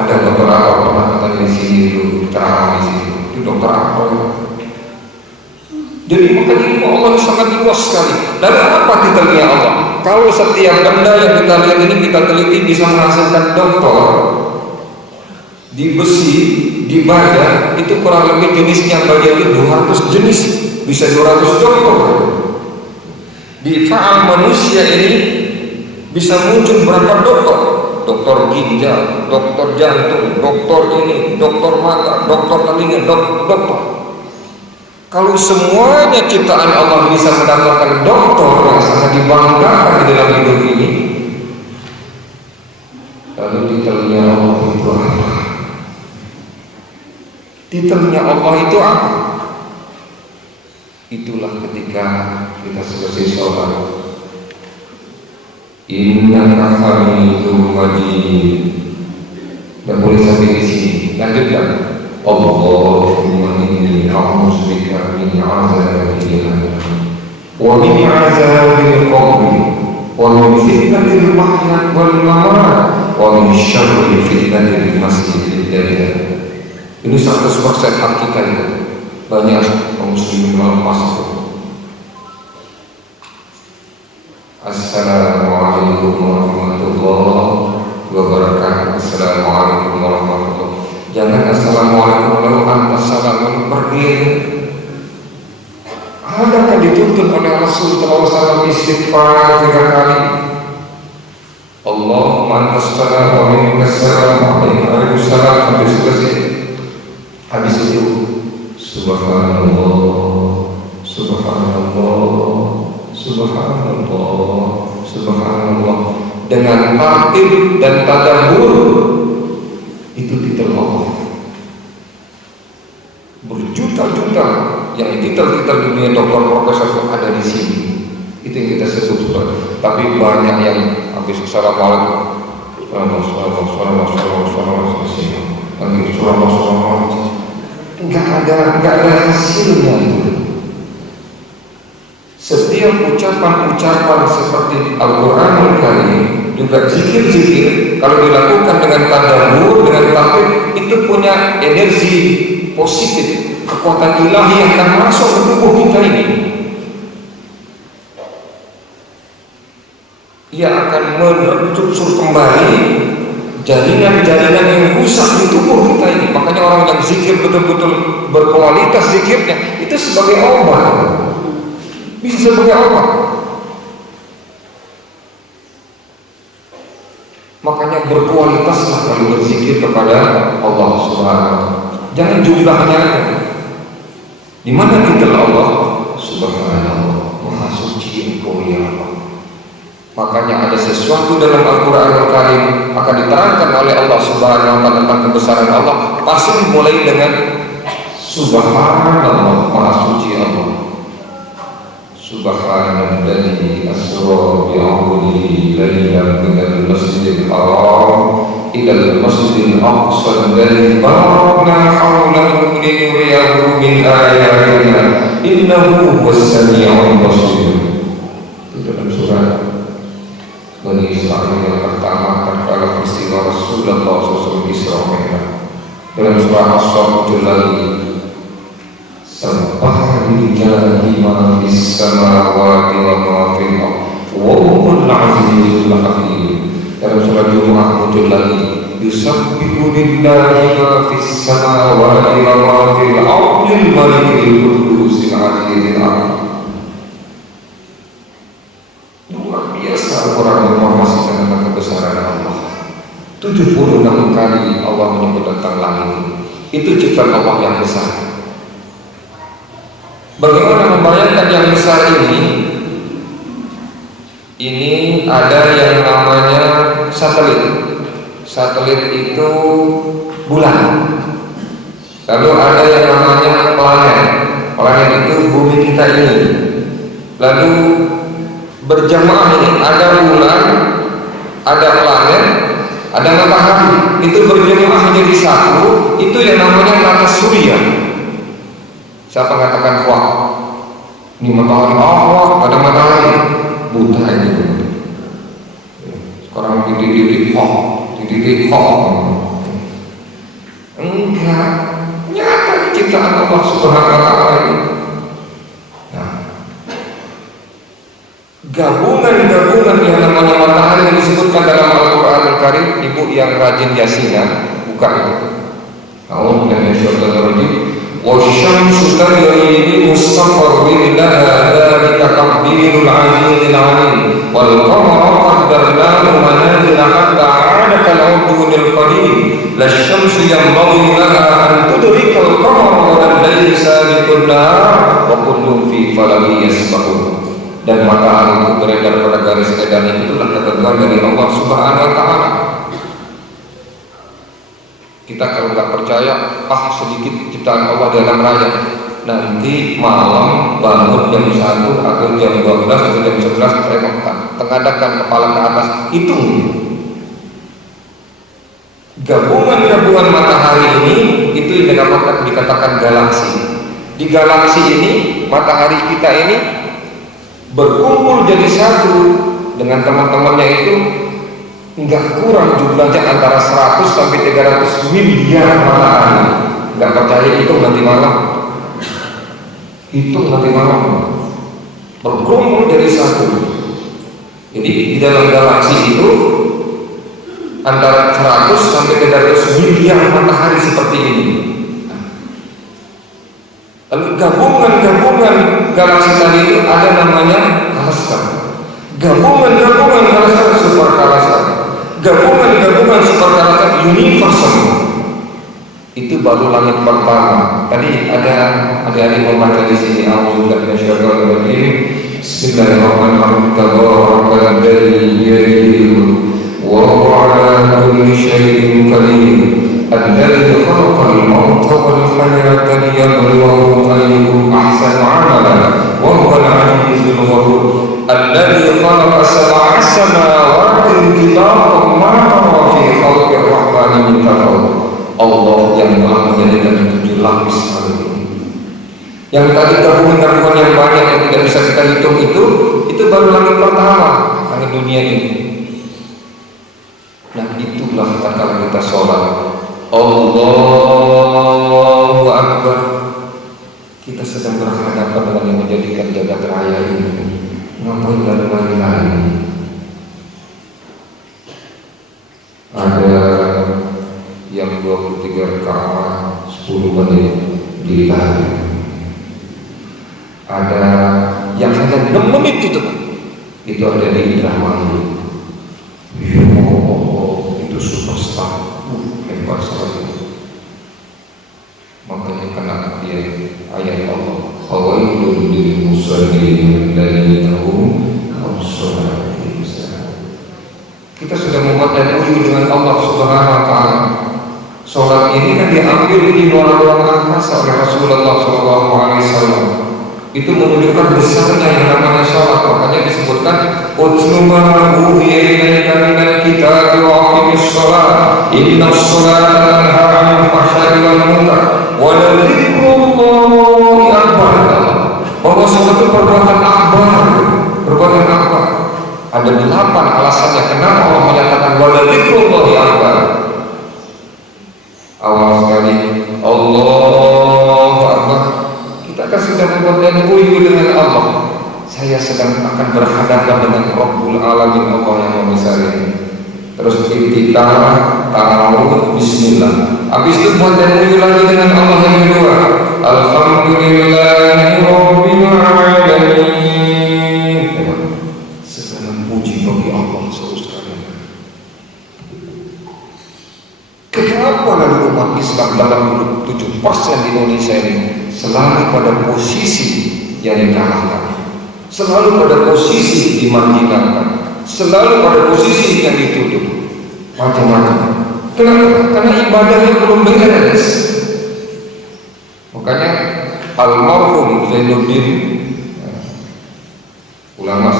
Ada dokter apel pernah katanya di sini itu terang di sini. Itu dokter apel. Jadi makanya ilmu Allah sangat luas sekali. Dan apa titelnya Allah? Kalau setiap benda yang kita lihat ini kita teliti bisa menghasilkan dokter di besi, di baja, itu kurang lebih jenisnya baja itu 200 jenis, bisa 200 dokter. Di faal manusia ini bisa muncul berapa dokter? Dokter ginjal, dokter jantung, dokter ini, dokter mata, dokter telinga, dokter. Kalau semuanya ciptaan Allah bisa mendapatkan dokter yang sangat dibanggakan di dalam hidup ini, lalu titelnya Allah itu apa? Titelnya Allah itu apa? Itulah ketika kita selesai sholat, innaka hamidum majid. Dan boleh sampai di sini. Lanjutkan. Allahumma inni a'udzubika min 'adzabil jahannam wa min 'adzabil qabr wa min fitnatil mahya wal mamat wa min syarri fitnatil masjidid dajjal. Ini 100% hakikat itu. Banyak kaum muslimin melepas itu. Assalamualaikum warahmatullahi wabarakatuh. Assalamualaikum warahmatullahi wabarakatuh. Jangan assalamualaikum lalu assalamualaikum pergi. Adakah dituntut oleh Rasul SAW istighfar 3 kali? Allahumma antas salam wa minkas salam wa alaikum salam sampai selesai. Habis itu subhanallah, dengan tartil dan tadabbur. Itu titel Allah. Berjuta-juta yang titel-titel dunia dokter profesor ada di sini. Itu yang kita sebut. Tapi banyak yang habis assalamualaikum, enggak ada hasilnya itu. Setiap ucapan-ucapan seperti Al-Quranul Karim, juga zikir-zikir, kalau dilakukan dengan tadabbur, dengan takbir, itu punya energi positif, kekuatan ilahi yang akan masuk ke tubuh kita ini. Ia akan mencusur kembali jaringan-jaringan yang rusak di tubuh kita ini. Makanya orang yang zikir betul-betul berkualitas zikirnya, itu sebagai obat. Bisa sebagai obat. Makanya berkualitaslah kalau berzikir kepada Allah Subhanahu. Jangan jumlahnya. Di mana titel Allah? Subhanallah, Maha Suci Engkau ya Allah. Makanya ada sesuatu dalam Al-Quran Al-Karim akan diterangkan oleh Allah Subhanahu wa ta'ala tentang kebesaran Allah. Pasti mulai dengan Subhanallah, Maha Suci Allah. Subhanalladzi asra bi'abdihi lailan minal masjidil haram ilal masjidil aqsa alladzi barakna hawlahu linuriyahu min ayatina innahu huwas-sami'ul basir. Itu dalam surah Bani Israil yang pertama tatkala peristiwa Rasulullah SAW Isra Mi'raj. Dalam surah As-Saffat lagi Sabbaha lillahi ma fis samawati wa ma fil ardh wa huwal azizul hakim. Dalam surah Jumat muncul lagi, yusabbihu lillahi ma fis samawati wa ma fil ardhil malikil qudusil azizil hakim. Luar biasa orang menginformasikan tentang kebesaran Allah. 76 kali Allah menyebut tentang langit. Itu ciptaan Allah yang besar. Bagaimana membayangkan yang besar ini? Ini ada yang namanya satelit. Satelit itu bulan. Lalu ada yang namanya planet. Planet itu bumi kita ini. Lalu berjamaah ini ada bulan, ada planet, ada matahari. Itu berjamaah menjadi satu. Itu yang namanya tata surya. Siapa katakan wah ini matahari, wah ada matahari, buta ini. Sekarang titik-titik enggak, nyata ciptaan Allah Subhanahu wa Ta'ala ini. Nah, gabungan-gabungan yang namanya matahari yang disebutkan dalam Al-Quran Al-Karim. Ibu yang rajin yasinan buka itu. Kalau tidak syaitanir wasyamsu tajri mustaqarrin laha dzalika taqdirul azizil alim wal qamara qaddarnahu manazila hatta 'ada kal-'urjunil qadim lasyamsu yanbaghi laha an tudrikal qamara wa al-layli sabiqun nahar wa kullun fi falakin yasbahun. Dan matahari itu beredar pada garis edarnya, itulah ketentuan dari Allah Subhanahu wa Ta'ala. Kita kalau nggak percaya, sedikit ciptaan Allah dalam raya. Nanti malam bangun jam 1 atau jam 12 atau jam 11 remukkan, tengadakan kepala ke atas, hitung. Gabungan-gabungan matahari ini itu yang dikatakan galaksi. Di galaksi ini, matahari kita ini berkumpul jadi satu dengan teman-temannya itu. Enggak kurang jumlahnya antara 100 sampai 300 miliar matahari. Enggak percaya, hitung nanti malam. Berkumpul dari satu. Jadi di dalam galaksi itu antara 100 sampai 300 miliar matahari seperti ini. Lalu gabungan-gabungan galaksi tadi itu ada namanya klaster. Gabungan-gabungan klaster super klaster. Gabungan-gabungan super klaster universal. Itu baru langit pertama. Tadi ada adik-adik membaca di sini A'udzubillahi minasyaitonir rajim. Bismillahirrahmanirrahim. Tabarakalladzii biyadihi wa huwa 'ala kulli syai'in qadir. Alladzi khalaqal mauta wal hayata liyabluwakum ayyukum ahsanu 'amalan wa huwal 'azizul ghafur. Alladzi khalaqa sab'a samawati tibaqa ma tara fi khalqir rahmani min tafawut. Allah yang telah menjadikan 7 lapis langit ini. Yang tadi gabungan-gabungan yang banyak yang tidak bisa kita hitung itu baru langit pertama, langit dunia ini. Nah, itulah tatkala kita sholat, Allahu Akbar, kita sedang berhadapan dengan yang menjadikan jagat raya ini. Ngapain lari-lari? Ada yang 23 rakaat 10 menit dilari. Ada yang hanya 6 menit itu ada di Indramayu. Itu superstar, hebat sekali. Makanya kena dia ayat Allah, fawailul lil musallin alladzina hum an salatihim sahun. Kita sudah membuat MOU dengan Allah Subhanahu wa Ta'ala. Sholat ini kan diambil di ruang angkasa oleh Rasulullah SAW. Itu menunjukkan besarnya yang namanya sholat. Makanya disebutkan utlu ma uhiya ilaika minal kitabi wa aqimis sholat inna sholata tanha 'anil fahsya'i wal munkar wa la dzikrullahi akbar. Bahwa sholat itu perbuatan akbar. Ada 8 alasannya kenapa Allah menyatakan wa la dzikrullahi akbar. Awal sekali Allahu Akbar, kita Mereka sudah membuat MOU dengan Allah. Saya sedang akan berhadapan dengan Rabbul Alamin, Allah yang Maha Besar ini. Terus kita tahu Bismillah. Habis itu buat MOU lagi dengan Allah yang kedua. Alhamdulillahi Rabbil Alamin. Segala puji bagi Allah Subhanahu. Kenapa lalu umat Islam 87% di Indonesia ini selalu pada posisi yang dikalahkan, selalu pada posisi dimarginalkan, selalu pada posisi yang dituduh macam-macam? Kenapa? Karena ibadahnya belum beres. Makanya almarhum Zainuddin, ulama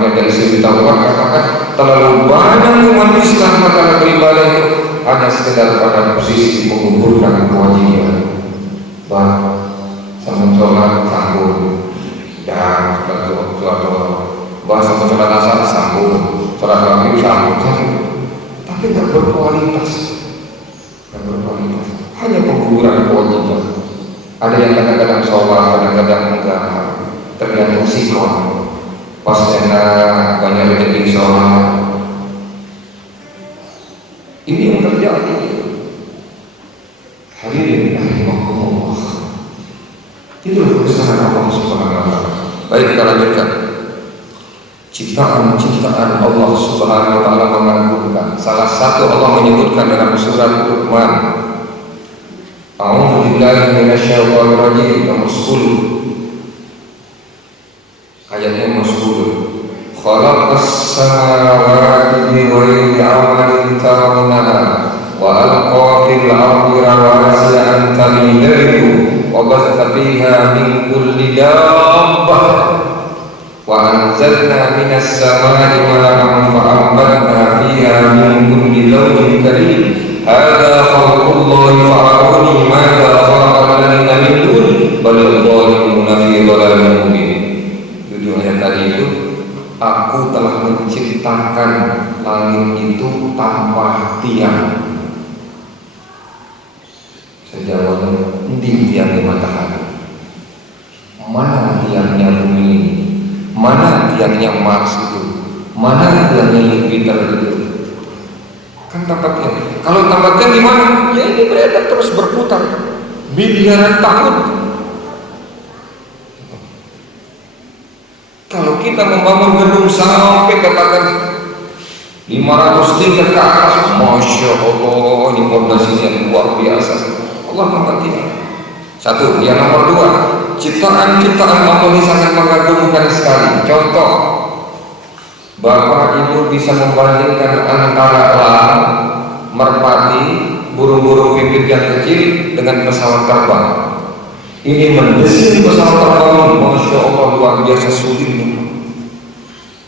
dari Sri Tawar, katakan terlalu banyak umat Islam masalah beribadah itu hanya sekedar pada posisi mengumpulkan kewajiban. Sama sholat sambung, dan sama sholat asar sambung, sholat maghrib sambung, tapi nggak berkualitas, hanya pengguguran kewajiban. Ada yang kadang-kadang sholat, kadang-kadang enggak, tergantung sikon. Pas enak banyak rezeki sholat. Ini yang terjadi. Hadirin rahimakumullah. Itulah kebesaran Allah Subhanahu wa taala. Baik, kita lanjutkan. Ciptaan-ciptaan Allah Subhanahu wa taala mengagumkan. Salah satu Allah menyebutkan dalam surat Luqman. A'udzu billahi minasyaitonir rajim, nomor 10. Ayatnya nomor 10. Khalaqas samawati bighairi 'amalin tarawnaha wa alqa fil ardi rawasiya an tamiddu wa batha fiha min kulli dabbah wa anzalna minas samai ma'an fa'ambatna fiha min kulli zawjin karim hadza khalqullahi fa'aruni madza khalaqa lana min dun bal dhalimuna fi dhalalin mubin. Judul ayat tadi itu, aku telah menciptakan langit itu tanpa tiang. Sejauh di tiangnya matahari, mana tiangnya bumi ini, mana tiangnya Mars itu, mana tiangnya Jupiter itu. Kan tanpa tiang. Kalau tanpa tiang gimana? Ya ini beredar terus berputar miliaran tahun. Kalau kita membangun gedung sampai katakan 500 tingkat ke atas, Masya Allah, ini fondasinya luar biasa. Allah membantu. Satu, yang nomor 2, ciptaan-ciptaan Allah ini sangat mengagumkan sekali. Contoh, Bapak Ibu bisa membandingkan antara elang, merpati, burung-burung pipit yang kecil dengan pesawat terbang. Ini mendesain pesawat terbang, Masya Allah, luar biasa sulitnya.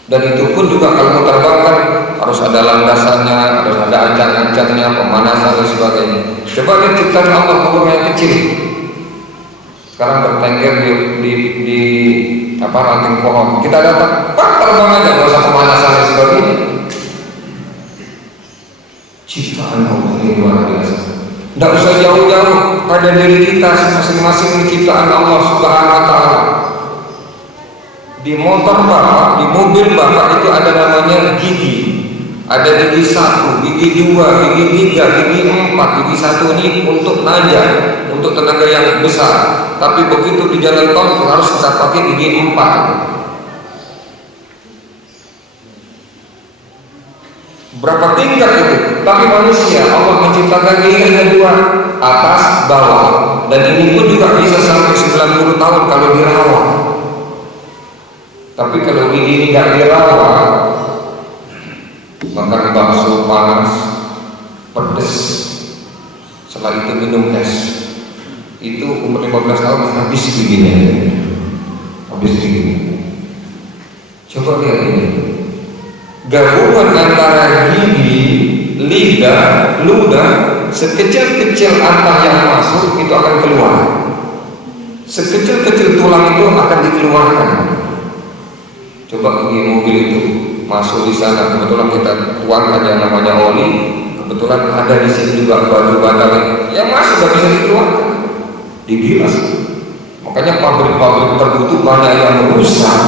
Dan itu pun juga kalau mau terbang kan harus ada landasannya, harus ada ancang-ancangnya, pemanasan dan sebagainya. Coba lihat ciptaan Allah burung yang kecil. Sekarang bertengger di ranting pohon. Kita datang, pak terbang aja, nggak usah pemanasan dan sebagainya. Ciptaan Allah ini luar biasa. Tidak usah jauh-jauh pada diri kita masing-masing ciptaan Allah Subhanahu wa taala. Di motor Bapak, di mobil Bapak itu ada namanya gigi. Ada gigi 1, gigi 2, gigi 3, gigi 4. Gigi 1 ini untuk najar, untuk tenaga yang besar. Tapi begitu di jalan tol harus kita pakai gigi 4. Berapa tingkat itu? Tapi manusia Allah menciptakan gigi hanya 2, atas bawah. Dan ini pun juga bisa sampai 90 tahun kalau dirawat. Tapi kalau gigi ini tidak dirawat, makan bakso panas, pedas, setelah itu minum es, itu umur 15 tahun habis giginya, habis gigi. Coba lihat ini, gabungan antara gigi, lidah, ludah, sekecil-kecil antah yang masuk itu akan keluar, sekecil-kecil tulang itu akan dikeluarkan. Coba gigi mobil itu masuk di sana, kebetulan kita tuangkan yang namanya oli, kebetulan ada di sini juga batu batang yang masuk gak bisa dikeluarkan, dibilas, Makanya pabrik-pabrik tebu itu banyak yang rusak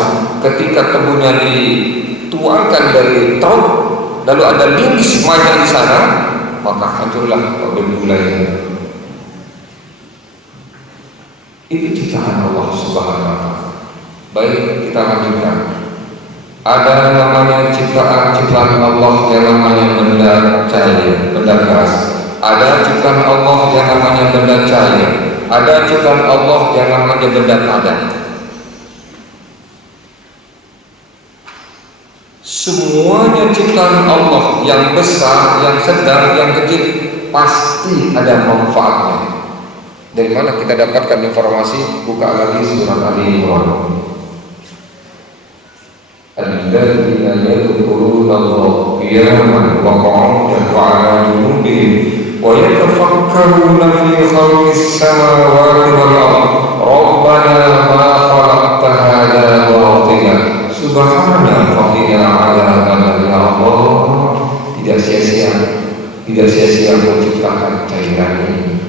ketika tebunya dituangkan dari truk, lalu ada lingis banyak di sana, maka hancurlah pabrik gula ini. Itu ciptaan Allah Subhanahu wa Ta'ala. Baik, kita lanjutkan. Ada namanya ciptaan Allah yang namanya benda cair, benda gas. Ada ciptaan Allah yang namanya benda cair. Ada ciptaan Allah yang namanya benda padat. Semuanya ciptaan Allah, yang besar, yang sedang, yang kecil, pasti ada manfaatnya. Dari mana kita dapatkan informasi? Buka lagi surat Ali Imran. Alladzina yadhkuruna Allah qiyaman wa qu'udan wa 'ala junubihim wa yatafakkaruna fi khalqis samawati wal ardh rabbana ma khalaqta hadza batila subhanaka faqina 'adzaban ya Allah. Tidak sia-sia menciptakan cairan ini,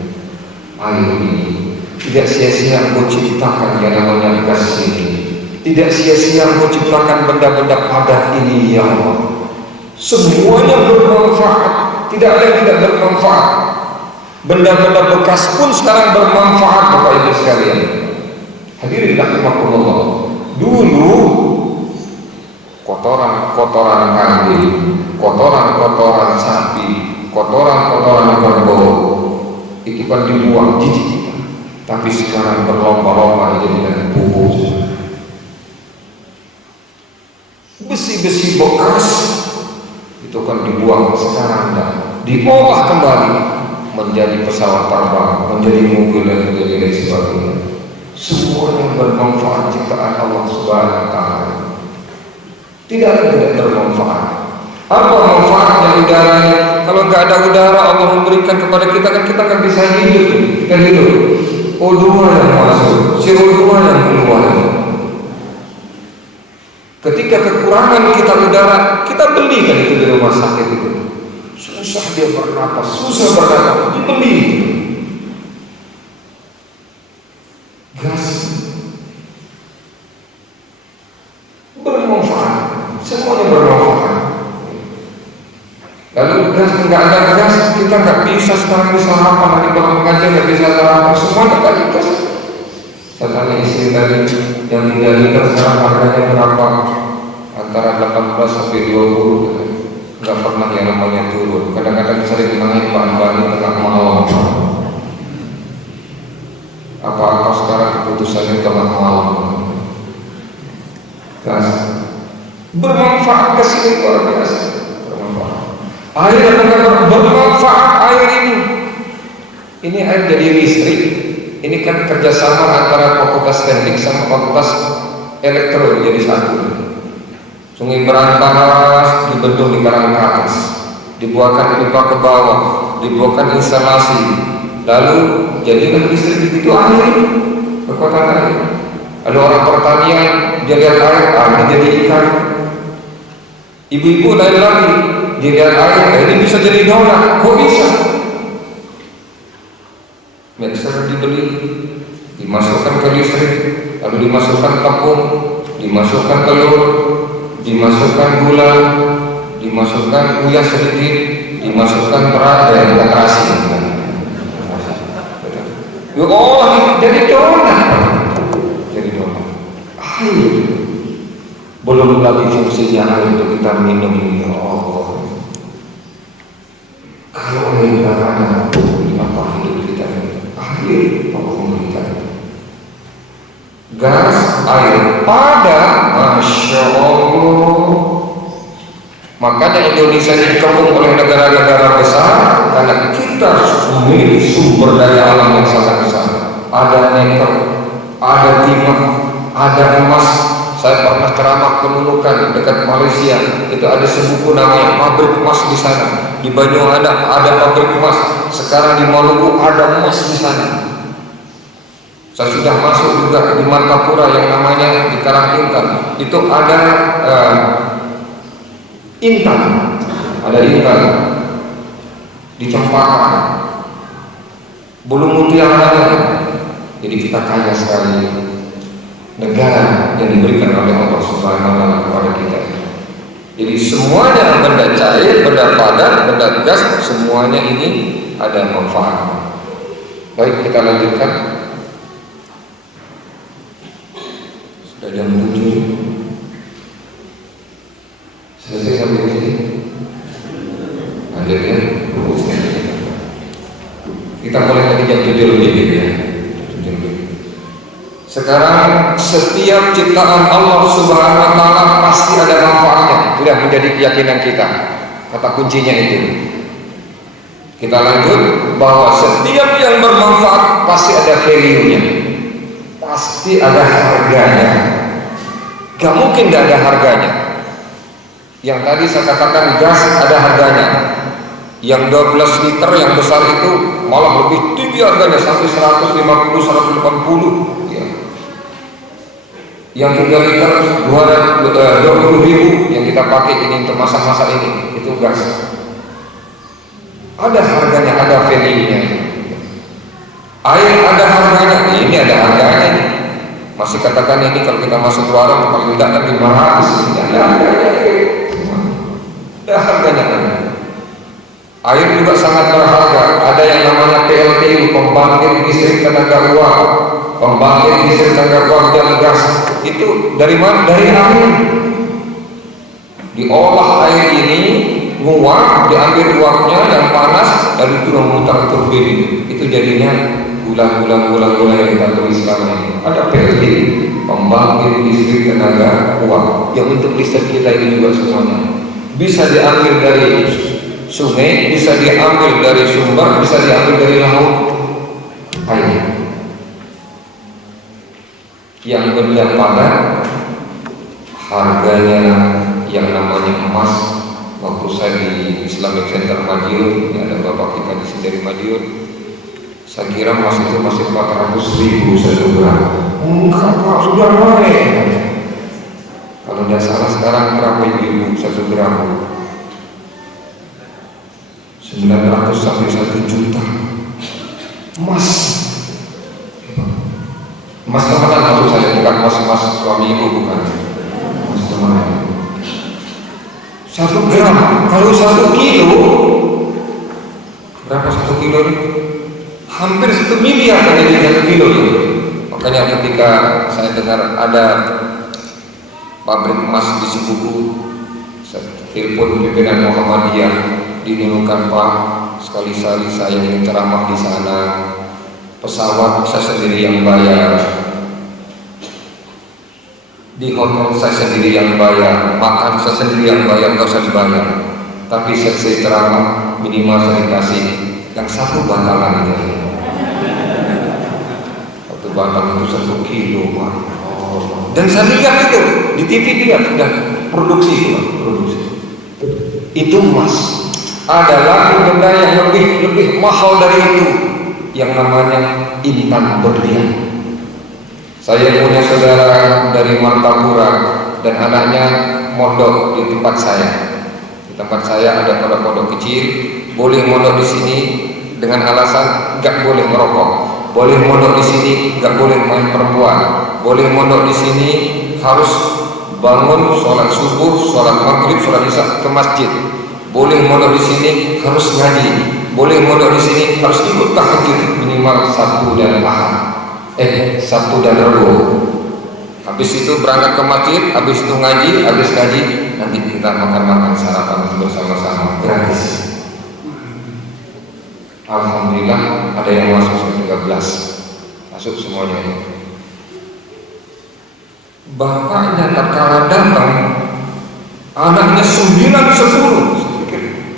air ini. Tidak sia-sia menciptakan yang namanya gas ini. Tidak sia-sia menciptakan benda-benda padat ini ya Allah. Semuanya bermanfaat, tidak ada yang tidak bermanfaat. Benda-benda bekas pun sekarang bermanfaat Bapak Ibu sekalian. Hadirin rahimakumullah. Dulu kotoran-kotoran kambing, kotoran-kotoran sapi, kotoran-kotoran kerbau itu kan dibuang jijik. Tapi sekarang berlomba-lomba dijadikan pupuk. Besi-besi bekas itu kan dibuang, sekarang diolah kembali menjadi pesawat terbang, menjadi mobil dan lain sebagainya. Semuanya bermanfaat ciptaan Allah Subhanahu wa Ta'ala. Tidak ada yang tidak bermanfaat. Apa manfaatnya udaranya? Kalau nggak ada udara Allah memberikan kepada kita, kan kita nggak bisa hidup. Kita hidup. O2 yang masuk, CO2 yang keluar. Ketika kekurangan kita udara, kita beli kan itu di rumah sakit itu. Susah dia bernapas, dibeli. Gas bermanfaat, semuanya bermanfaat. Lalu gas, nggak ada gas, kita nggak bisa sekarang bisa sarapan. Nanti kalau pengajian nggak bisa sarapan, semuanya tadi gas. Saya tanya istri tadi, yang 3 liter sekarang harganya berapa? Antara 18 sampai 20, nggak pernah yang namanya turun. Kadang-kadang sering naik bahan-bahan tengah malam. Apa-apa sekarang keputusannya tengah malam. Gas bermanfaat, kesini luar biasa. Bermanfaat. Air yang bermanfaat, air ini. Ini air jadi listrik. Ini kan kerjasama antara fakultas teknik sama fakultas elektro jadi satu. Sungai Berantas dibentuk di Karangkatas, dibuatkan pipa ke bawah, dibuatkan instalasi, lalu jadikan listrik begitu air, kekuatan air. Ada orang pertanian, dia lihat air, jadi ikan. Ibu-ibu lain lagi, dia lihat air, ini bisa jadi donat, kok bisa? Mixer dibeli, dimasukkan ke listrik, lalu dimasukkan tepung, dimasukkan telur, dimasukkan gula, dimasukkan uyah sedikit, dimasukkan beras dan terasi. Jadi donat. Air. Belum lagi fungsinya air untuk kita minum, ya Allah. Kalau air tidak ada, apa hidup kita ini? Air, Allah memberikan. Gas, air, padat, Masya Allah. Makanya Indonesia dikepung oleh negara-negara besar karena kita memiliki sumber daya alam yang sangat besar. Ada nikel, ada timah, ada emas. Saya pernah ceramah ke Nunukan dekat Malaysia. Itu ada sebuku namanya pabrik emas di sana. Di Banyuwangi ada pabrik emas. Sekarang di Maluku ada emas di sana. Saya sudah masuk juga di Martapura yang namanya di Karangkintan. Itu ada intan, di Cempaka, belum mutiara, Jadi kita kaya sekali negara yang diberikan oleh Allah Subhanahu wa Ta'ala kepada kita. Jadi semuanya, benda cair, benda padat, benda gas, semuanya ini ada manfaat. Baik, kita lanjutkan. Sudah jam 7. Selesai sampai sini. Lanjut ya. Kita mulai lagi jam 7 lebih ya. Sekarang setiap ciptaan Allah Subhanahu wa Ta'ala pasti ada manfaatnya. Sudah menjadi keyakinan kita. Kata kuncinya itu. Kita lanjut bahwa setiap yang bermanfaat pasti ada value-nya. Pasti ada harganya. Gak mungkin gak ada harganya. Yang tadi saya katakan gas ada harganya. Yang 12 liter yang besar itu malah lebih tinggi harganya sampai 150, 180 ya. Yang 3 liter 20.000 yang kita pakai ini untuk masak-masak ini, itu gas. Ada harganya, ada value-nya. Air ada harganya, ini ada harganya ini. Masih katakan ini kalau kita masuk ke warung paling tidak kan 500, ini ada harganya. Ada harganya. Air juga sangat berharga. Ada yang namanya PLTU, pembangkit listrik tenaga uap, pembangkit listrik tenaga uap dan gas. Itu dari mana? Dari air. Diolah air ini, nguap, diambil uapnya yang panas, lalu turun mutar turbin itu jadinya gula yang kita tulis selama ini. Ada PLTU, pembangkit listrik tenaga uap, yang untuk listrik kita ini juga semuanya bisa diambil dari sungai, bisa diambil dari sumber, bisa diambil dari laut air. Yang benda padat harganya yang namanya emas. Waktu saya di Islamic Center Madiun, ada bapak kita di sini dari Madiun, saya kira emas itu masih 400.000 1 gram. Enggak pak, sudah naik. Kalau tidak salah sekarang berapa ibu 1 gram? 900 sampai 1 juta emas. Emas temenan maksud saya, bukan emas suami ibu, bukan emas temenan. 1 gram, kalau 1 kilo berapa 1 kilo ini? Hampir 1 miliar kan jadi 1 kilo ini. Makanya ketika saya dengar ada pabrik emas di Sibuku, saya telepon pimpinan Muhammadiyah, dinunukan Pak, sekali-sekali saya ingin ceramah di sana. Pesawat saya sendiri yang bayar, di hotel saya sendiri yang bayar, makan saya sendiri yang bayar, nggak usah dibayar. Tapi saya ceramah minimal saya dikasih yang 1 bantalan aja. 1 bantalan itu 1 kilo Pak. Dan saya lihat itu di TV dia sudah produksi. Itu emas. Ada lagi benda yang lebih mahal dari itu, yang namanya intan berlian. Saya punya saudara dari Martapura dan anaknya mondok di tempat saya. Di tempat saya ada pondok-pondok kecil, boleh mondok di sini dengan alasan nggak boleh merokok, boleh mondok di sini nggak boleh main perempuan, boleh mondok di sini harus bangun sholat subuh, sholat maghrib, sholat isya ke masjid. Boleh mondok di sini harus ngaji, boleh mondok di sini harus ikut tahajud minimal Sabtu dan Ahad, Sabtu dan Rabu. Habis itu berangkat ke masjid, habis itu ngaji, habis ngaji nanti kita makan sarapan bersama-sama gratis. Alhamdulillah ada yang masuk 13, masuk semuanya ini. Bapaknya tatkala datang, anaknya 9, 10.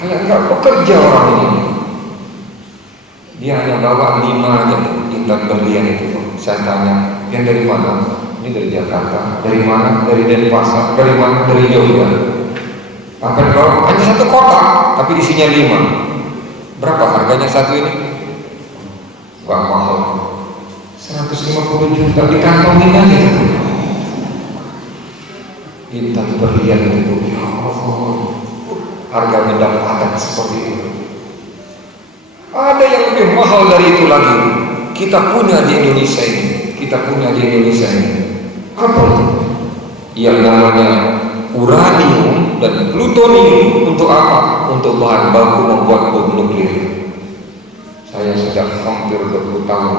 Kayak enggak bekerja orang ini. Dia hanya bawa 5 aja intan berlian itu. Saya tanya, yang dari mana? Ini dari Jakarta. Dari mana? Dari Denpasar. Dari mana? Dari Jogja. Bahkan kalau hanya 1 kotak, tapi isinya 5. Berapa harganya satu ini? Gak mahal. 150 juta dikantongin aja. Intan berlian itu. Ya Allah. Harga benda padat seperti itu. Ada yang lebih mahal dari itu lagi. kita punya di Indonesia ini. Apa itu? Yang namanya uranium dan plutonium. Untuk apa? Untuk bahan baku membuat bom nuklir. Saya sudah hampir 20 tahun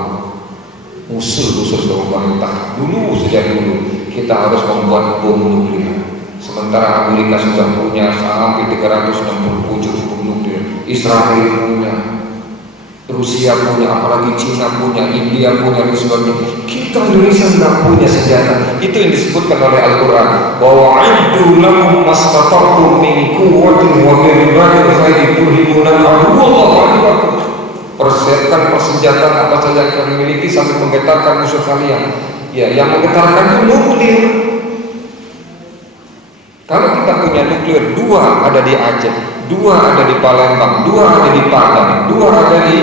usul pemerintah sejak dulu kita harus membuat bom nuklir. Sementara Amerika sudah punya sampai 367 bom nuklir, Israel punya, Rusia punya, apalagi Cina punya, India punya, dan sebagainya. Kita Indonesia tidak punya senjata. Itu yang disebutkan oleh Al-Quran, bahwa "A'iddu lahum mastata'tum min quwwatin wa min ribatil khayli turhibuna aduwwallahi aduwwakum." Persiapkan persenjataan apa saja yang kalian miliki sampai menggetarkan musuh kalian. Ya, yang menggetarkan itu nuklir. Kalau kita punya nuklir, 2 ada di Aceh, 2 ada di Palembang, 2 ada di Padang, 2 ada di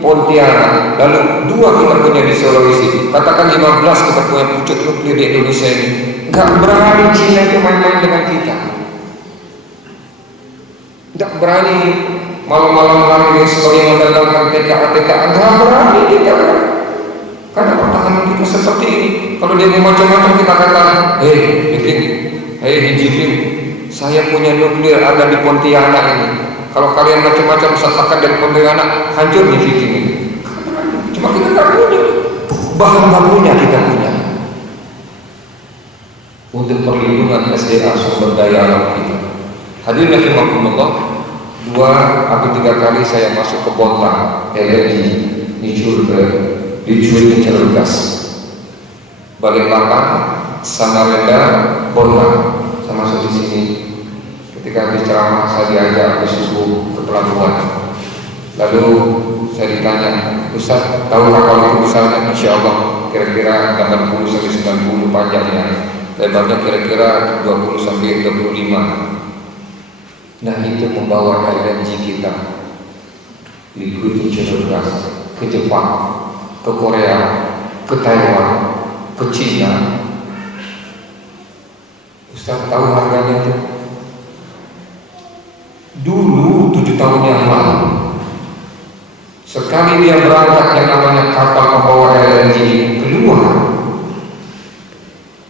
Pontianak, lalu 2 kita punya di Sulawesi. Katakan 15 kita punya pucuk nuklir di Indonesia ini. Gak berani Cina itu main-main dengan kita. Gak berani malam-malam hari sebagai mendatangkan TKA, gak berani kita. Karena pertahanan kita seperti ini. Kalau dia mau macam-macam kita katakan, hei Jipin, saya punya nuklir ada di Pontianak ini. Kalau kalian macam-macam sertakan dari Pontianak, hancur di Viking ini. Cuma kita tak punya. Bahan bakunya kita punya. Untuk perlindungan SDA, sumber daya alam kita. Hadirin rahimakumullah, 2 atau 3 kali saya masuk ke Bontang, LNG, diculik Cerdas, Balikpapan, Samarinda, Bontang. Saya masuk di sini. Ketika habis ceramah saya diajak ke suku ke pelabuhan. Lalu saya ditanya, Ustaz, tahukah kalau itu misalnya insya Allah kira-kira 80 sampai 90 panjangnya, lebarnya kira-kira 20 sampai 25. Nah, itu membawa LNG kita liquid natural gas ke Jepang, ke Korea, ke Taiwan, ke Cina. Ustaz tahu harganya itu? Dulu 7 tahun yang lalu, sekali dia berangkat yang namanya kapal membawa LNG keluar,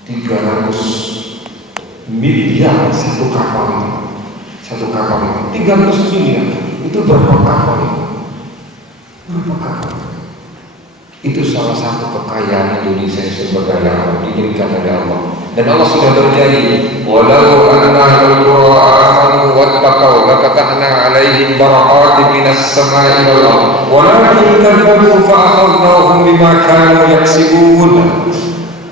300 miliar satu kapal itu. 300 miliar. Itu berapa kapal itu? Itu salah satu kekayaan Indonesia yang sumber daya alam diberikan oleh Allah. Dan Allah sudah berjanji, walau anna al-qura amanu wattaqau lafatahna 'alaihim barakatin minas sama'i wal ardh walakin kadzabu fa akhadnahum bima kanu yaksibun.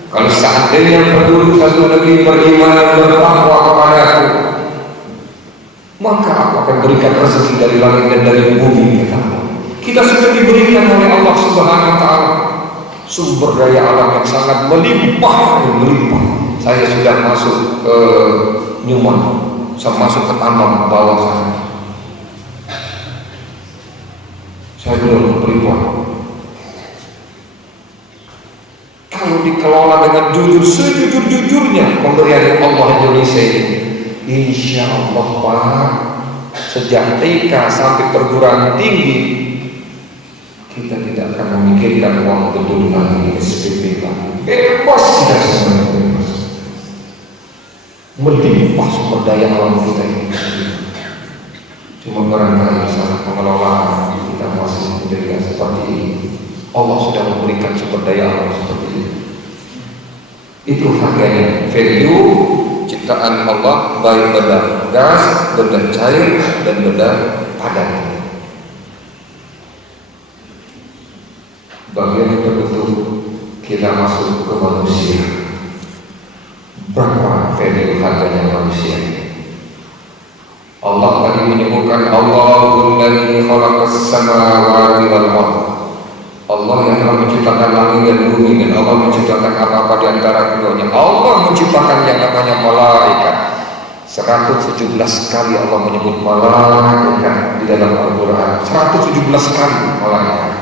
Kalau seandainya penduduk satu negeri beriman dan bertakwa kepadaku, maka aku akan berikan rezeki dari langit dan dari bumi. Kita sudah diberikan oleh Allah Subhanahu wa Ta'ala sumber daya alam yang sangat melimpah. Saya sudah masuk ke Newman, saya masuk ke tambang bawah sana. Saya belum beriman. Kalau dikelola dengan jujur, sejujur-jujurnya pemberian Allah Indonesia ini, insya Allah Pak, sejak TK sampai perguruan tinggi, kita tidak akan memikirkan uang gedung lagi, SPP lagi, bebas kita semuanya, bebas. Melimpah sumber daya alam kita ini. Cuma barangkali salah pengelolaan kita masih menjadikan seperti ini. Allah sudah memberikan sumber daya alam seperti ini. Itu harganya, value ciptaan Allah, baik benda gas, benda cair, dan benda padat. Bagian betul kita masuk ke manusia. Berapa value harganya manusia? Allah tadi menyebutkan Allahul ladzi khalaqas samawati wal ardh. Allah yang telah menciptakan langit dan bumi, dan Allah menciptakan apa-apa di antara keduanya. Allah menciptakan yang namanya malaikat. 117 kali Allah menyebut malaikat di dalam Al-Quran. 117 kali malaikat.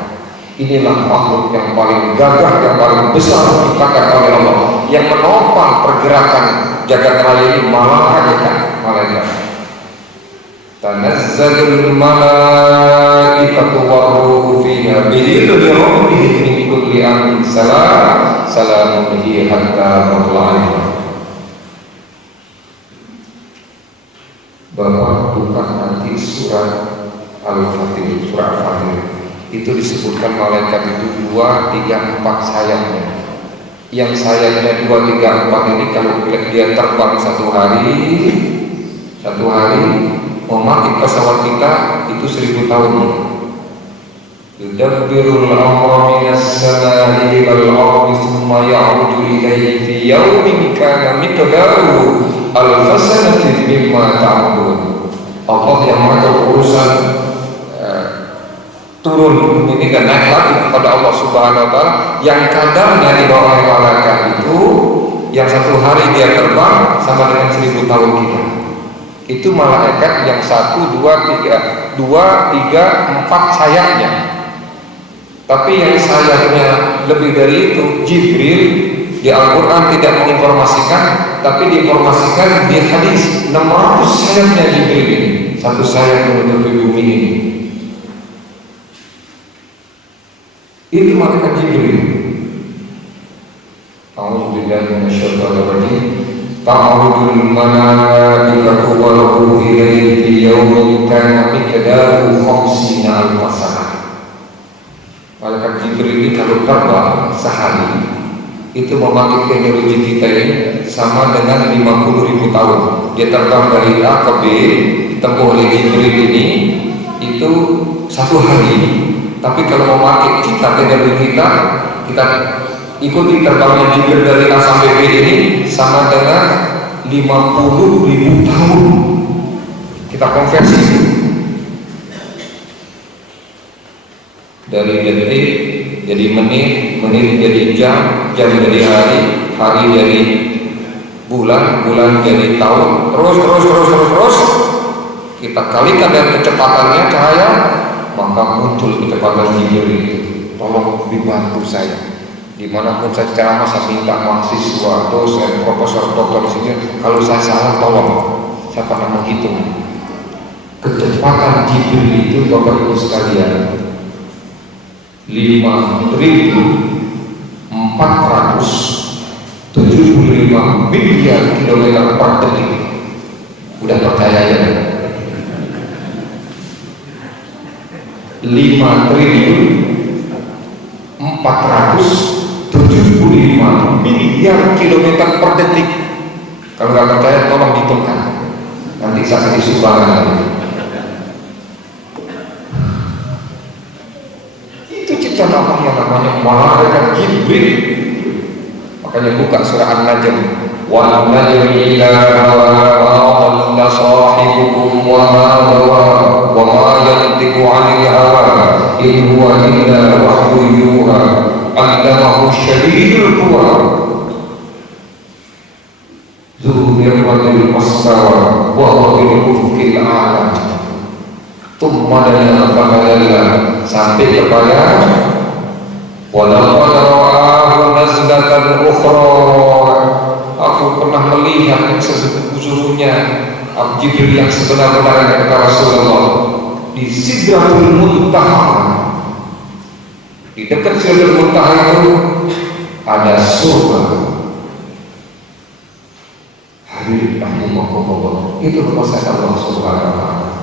Inilah makhluk yang paling gagah, yang paling besar diciptakan oleh Allah, yang menopang pergerakan jagat raya ini. Malaikat. Tanazzalul malaikatu malaikatu war-ruhu fiha bi'idzni rabbihim min kulli amrin salamun hiya hatta matla'il fajr. Bahwa bukan nanti surat Al-Fatih, surah Al-Fatih itu disebutkan malaikat itu 2, 3, 4 sayapnya. Yang sayapnya 2, 3, 4 ini kalau dia terbang satu hari memakai pesawat kita itu 1000 tahun. Yudabbirul amra minas samai wal ardi thumma ya'ruju ilayhi fi yawmin kana miqdaruhu alfasanatin mimma ta'udun. Allah yang mengatur urusan turun ini dan naik lagi kepada Allah Subhanahu wa Ta'ala, yang kadarnya di bawah malaikat itu yang satu hari dia terbang sama dengan 1000 tahun kita. Itu malaikat yang 1, 2, 3, 4 sayapnya. Tapi yang sayapnya lebih dari itu, Jibril di Al-Quran tidak menginformasikan, tapi diinformasikan di hadis 600 sayapnya Jibril ini. Satu sayap menutupi bumi ini. Itu malaikat Jibril. A'udzubillahi minasyaitonir rajim. Ta'arujul malaikatu war-ruhu ilayhi fi yawmin kana miqdaruhu 50 alf sanah. Malaikat Jibril ini kalau terbang sehari itu memakai teknologi kita ini sama dengan 50.000 tahun. Dia terbang dari A ke B, ditempuh oleh Jibril ini itu satu hari. Tapi kalau memakai kita teknologi kita ikuti terbangnya Jibril dari A sampai B ini sama dengan 50.000 tahun. Kita konversi dari detik jadi menit, menit jadi jam, jam jadi hari, hari jadi bulan, bulan jadi tahun, terus kita kalikan dengan kecepatannya cahaya, maka muncul kecepatan Jibril itu. Tolong dibantu saya. Dimanapun saya ceramah, saya minta mahasiswa, dosen, profesor, doktor di sini. Kalau saya salah, tolong. Saya pernah menghitung kecepatan Jibril itu, Bapak Ibu sekalian, 5.475 miliar kilometer per detik. Udah percaya ya? 5.475 miliar kilometer per detik. Kalau nggak percaya, tolong hitungkan. Nanti saya kasih sumbangan. Itu ciptaan Allah yang namanya malaikat Jibril. Makanya buka surah An-Najm. Wa najmi ila hawa wa sahibukum wa ma hawa wa ma yantiqu 'anil hawa in huwa illa wahyu yuha 'allamahu syadidul quwa dzu mirratil mastawa wa huwa bil ufqil a'la thumma dana fahadalla sampai kepada walaqad ra'ahu nazlatan ukhra. Aku pernah melihat yang sesungguhnya Jibril yang sebenar-benarnya kata Rasulullah di Sidratul Muntaha. Di dekat Sidratul Muntaha itu ada surga. Hadirin rahimakumullah. Itu kekuasaan Allah Subhanahu wa Ta'ala.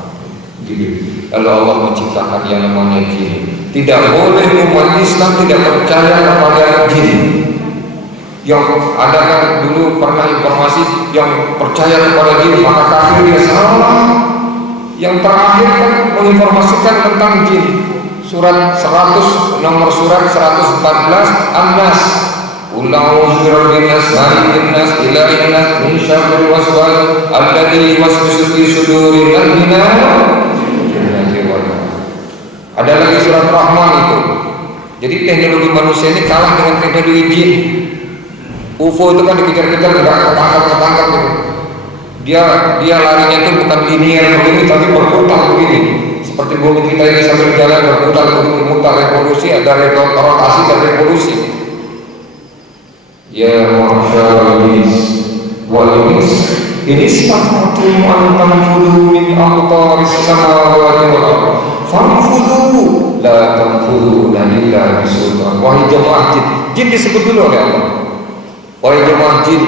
Lalu Allah menciptakan yang namanya jin. Tidak boleh umat Islam tidak percaya kepada jin. Yang ada kan dulu pernah informasi yang percaya kepada jin maka kafir, dia salah. Yang terakhir kan menginformasikan tentang jin. Surat 100, nomor surat 114 An-Nas. Ula'udzu birabbin nas, malikin nas, ilahin nas, min syarril waswas alladzi yuwaswisu fi sudurin nas. Ada lagi surat Rahman itu. Jadi teknologi manusia ini kalah dengan teknologi jin. UFO itu kan dikejar-kejar nggak ketangkap gitu. Dia larinya itu bukan linear begini tapi berputar begini. Seperti bumi kita ini sambil jalan berputar begini, mutar revolusi, ada rotasi dan revolusi. Ya masyaallah wal ins ini istata'tum an tanfudhu min aqtaris samawati wal ardh famfudu la tanfuduna illa bisultan. Wahai jemaah jin, jin disebut dulu oleh Allah. Wahai jemaah jin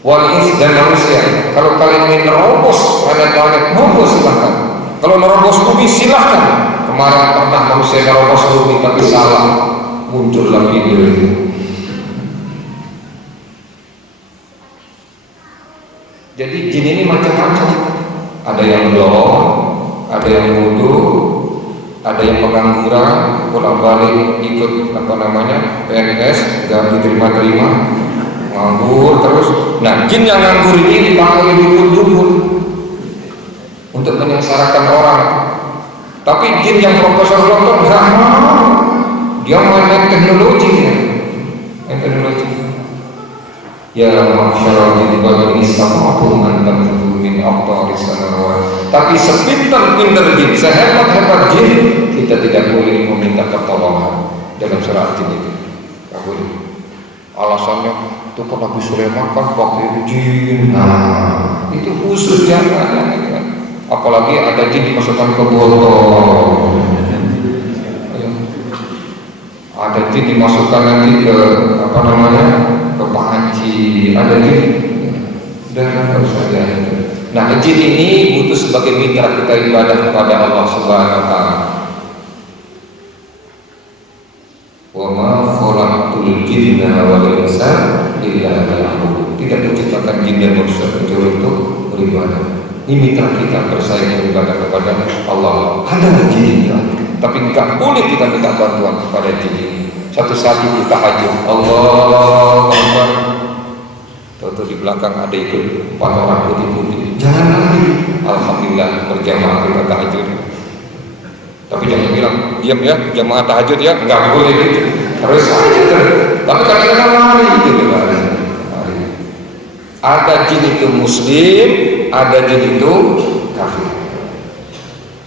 wal ins dan manusia, kalau kalian ingin nerobos planet-planet, monggo silahkan. Kalau nerobos bumi silahkan. Kemarin pernah manusia nerobos bumi tapi salah, muncul lagi itu. Jadi jin ini macam-macam. Ada yang dorong, ada yang bodoh, ada yang pengangguran, bolak-balik ikut PNS, gak diterima-terima, nganggur terus. Nah, jin yang nganggur ini dipakai dukun-dukun untuk menyengsarakan orang. Tapi jin yang profesor doktor gak mau, dia main teknologi. Ya masyarakat jin wal ins sama'tum an tanfudu min aqtaris samawat. Tapi sepintar-pintar jin, sehebat-hebat jin, kita tidak boleh meminta pertolongan dalam surah jin itu. Tidak boleh. Alasannya itu kan Nabi Sulaiman kan pakai jin. Nah, itu khusus jangan. Apalagi ada jin dimasukkan ke botol. Ada jin dimasukkan nanti ke ke panci. Ada jin dan harus ada. Nah, jin ini butuh sebagai mitra kita ibadah kepada Allah Subhanahu wa taala. Wa ma khalaqtul jinna wal insa illa liya'budun. Tidak diciptakan jin dan manusia kecuali untuk beribadah. Ini mitra kita bersaing beribadah kepada Allah. Ada jin itu, tapi enggak boleh kita minta bantuan kepada jin ini. Satu saat itu tahajud, Allah Akbar. Tahu di belakang ada ikut 4 orang putih-putih. Jangan lagi. Alhamdulillah berjamaah kita tahajud. Tapi jangan bilang diam ya, jamaah tahajud ya, enggak boleh gitu. Terus aja. Tapi kadang-kadang lari gitu lari. Ada jin itu muslim, ada jin itu kafir.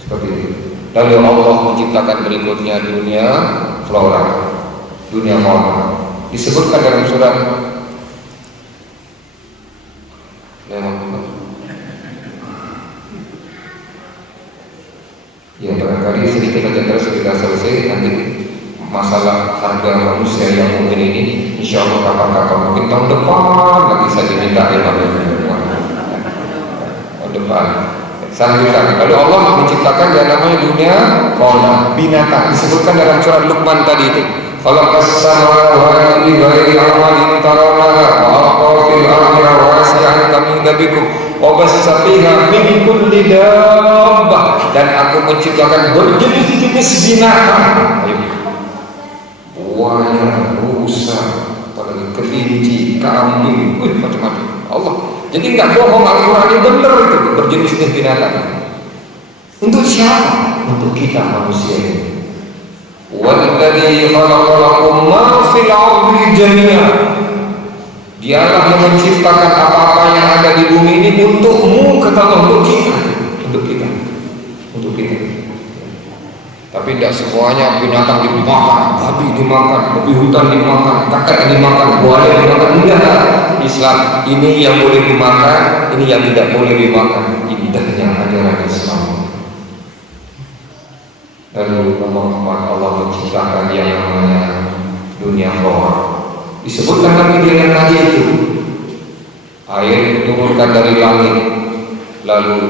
Seperti itu. Lalu Allah menciptakan berikutnya dunia flora, dunia fauna. Disebutkan dalam surat ya, barangkali sedikit saja terus kita selesai. Nanti masalah harga manusia yang mungkin ini insya Allah kapan-kapan mungkin tahun depan lagi saya diminta tahun depan. Selanjutnya, lalu Allah menciptakan yang namanya dunia fauna, binatang. Disebutkan dalam surat Luqman tadi itu. Khalaqas samawati bi ghairi amalin tarawnaha wa alqa fil ardi rawasiya tamida bikum wa bassa fiha min kulli dabbah. Dan aku menciptakan berjenis-jenis binatang. Buaya, rusa, apalagi kelinci, kambing, macam-macam. Allah. Jadi enggak bohong, Al-Quran ini benar itu, berjenis-jenis binatang. Untuk siapa? Untuk kita manusia ini. Walladzi khalaqalakum ma fil ardi jami'an. Dialah yang menciptakan apa-apa yang ada di bumi ini untukmu, kata Allah, untuk kita. Tapi tidak semuanya binatang dimakan, babi dimakan, babi hutan dimakan, kakek dimakan, buaya dimakan. Enggak. Islam ini yang boleh dimakan, ini yang tidak boleh dimakan. Indahnya ajaran Islam. Lalu Allah menciptakan yang namanya dunia flora. Disebutkan lagi di ayat tadi itu, air diturunkan dari langit, lalu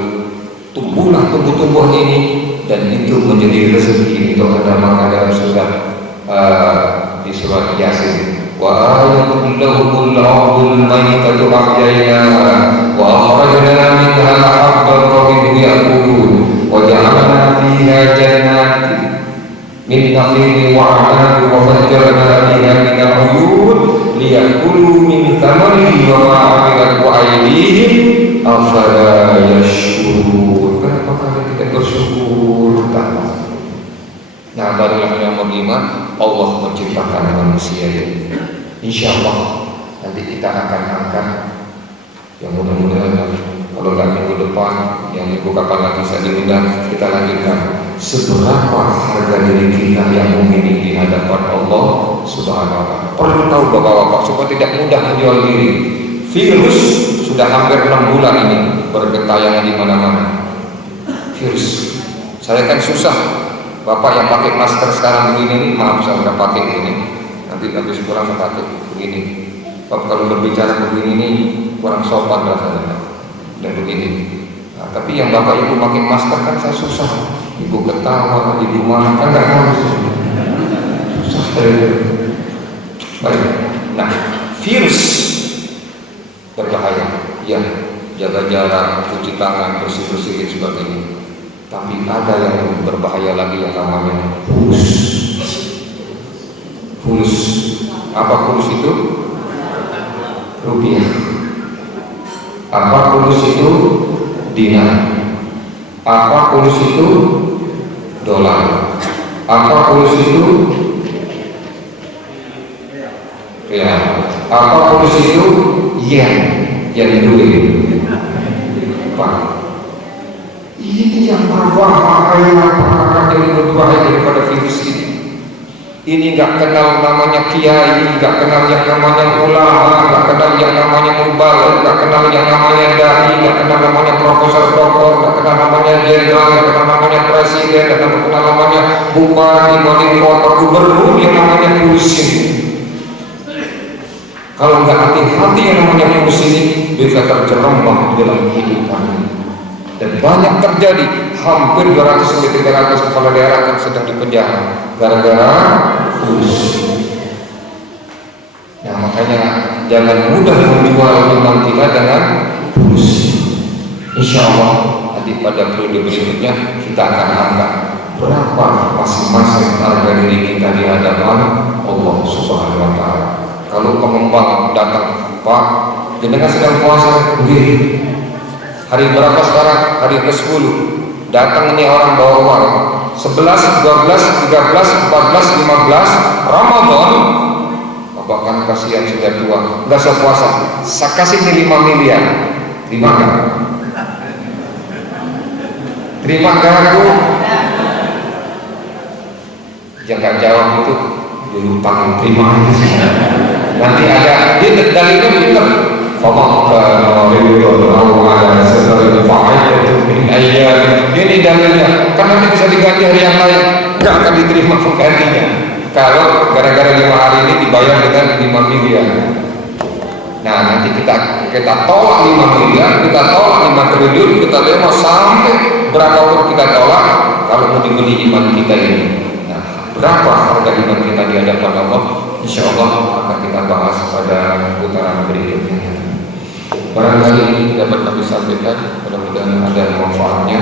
tumbuhlah tumbuh-tumbuhan ini, dan itu menjadi rezeki untuk Anda makan dalam surat di surat Yasin. Wa ayatul lahumul ardul maytatu ahyaynaha wa akhrajna minha habban tabi'an ya'kulun wa ja'alna fiha jannatin min nakhilin wa 'anabin wa fajjarna fiha min al-'uyun liya'kulu min thamarihi wa ma 'amilat aydihim afala yashkurun. Kenapa kalian tidak bersyukur? Nah, baru yang nomor 5, Allah menciptakan manusia ini. Insya Allah nanti kita akan angkat, yang mudah-mudahan kalau nggak minggu depan, yang minggu kapan lagi saya diundang, kita lanjutkan seberapa harga diri kita yang mungkin di hadapan Allah Subhanahu wa taala. Perlu tahu Bapak-bapak supaya tidak mudah menjual diri. Virus sudah hampir 6 bulan ini bergentayangan di mana-mana. Virus Saya kan susah, bapak yang pakai masker sekarang begini, maaf saya udah pakai ini, nanti habis pulang saya pakai begini. Bapak kalau berbicara begini nih kurang sopan rasanya dan begini. Nah, tapi yang bapak ibu pakai masker kan saya susah, ibu ketawa, ibu marah kan nggak tahu, susah. Baik, nah virus berbahaya, ya jaga jarak, cuci tangan, bersih-bersih dan sebagainya. Tapi ada yang lebih berbahaya lagi yang namanya fulus. Fulus, apa fulus itu? Rupiah. Apa fulus itu? Dinar. Apa fulus itu? Dolar. Apa fulus itu? Real. Apa fulus itu? Yen. Yen duit. Pak, ini yang berbahaya, yang berbahaya daripada virus ini. Ini nggak kenal namanya kiai, nggak kenal yang namanya ulama, nggak kenal yang namanya mubalik, nggak kenal yang namanya dai, nggak kenal namanya profesor doktor, nggak kenal namanya jenderal, nggak kenal namanya presiden, nggak kenal namanya bupati, wali kota, gubernur, yang namanya virus ini. Kalau nggak hati-hati yang namanya virus ini bisa terjerembab di dalam kehidupan. Dan banyak terjadi, hampir 200 sampai 300 kepala daerah yang sedang dipenjara gara-gara virus. Nah makanya jangan mudah menjual iman kita dengan virus. Insya Allah nanti pada periode berikutnya kita akan angkat berapa masing-masing harga diri kita di hadapan Allah Subhanahu Wa Taala. Kalau pengembang datang, Pak, jenengan sedang puasa, begini. Hari berapa sekarang? Hari ke-10. Datang ini orang bawa uang 11, 12, 13, 14, 15 Ramadan. Bapak kan kasihan sudah tua, nggak usah puasa. Saya kasih ini 5 miliar. Terima kan? Terima kan aku? Jangan jawab itu dulu panggil terima. Nanti ada dia dalilnya pinter. Ini dalilnya, kan nanti bisa diganti hari yang lain, nggak akan diterima penggantinya. Kalau gara-gara 5 hari ini dibayar dengan 5 miliar. Nah nanti kita tolak 5 miliar, kita tolak 5 triliun, kita terima sampai berapapun kita tolak. Kalau mau dibeli iman kita ini, nah berapa harga iman kita di hadapan Allah? Insya Allah akan kita bahas pada putaran berikutnya. Barangkali ini dapat kami sampaikan, mudah-mudahan ada manfaatnya.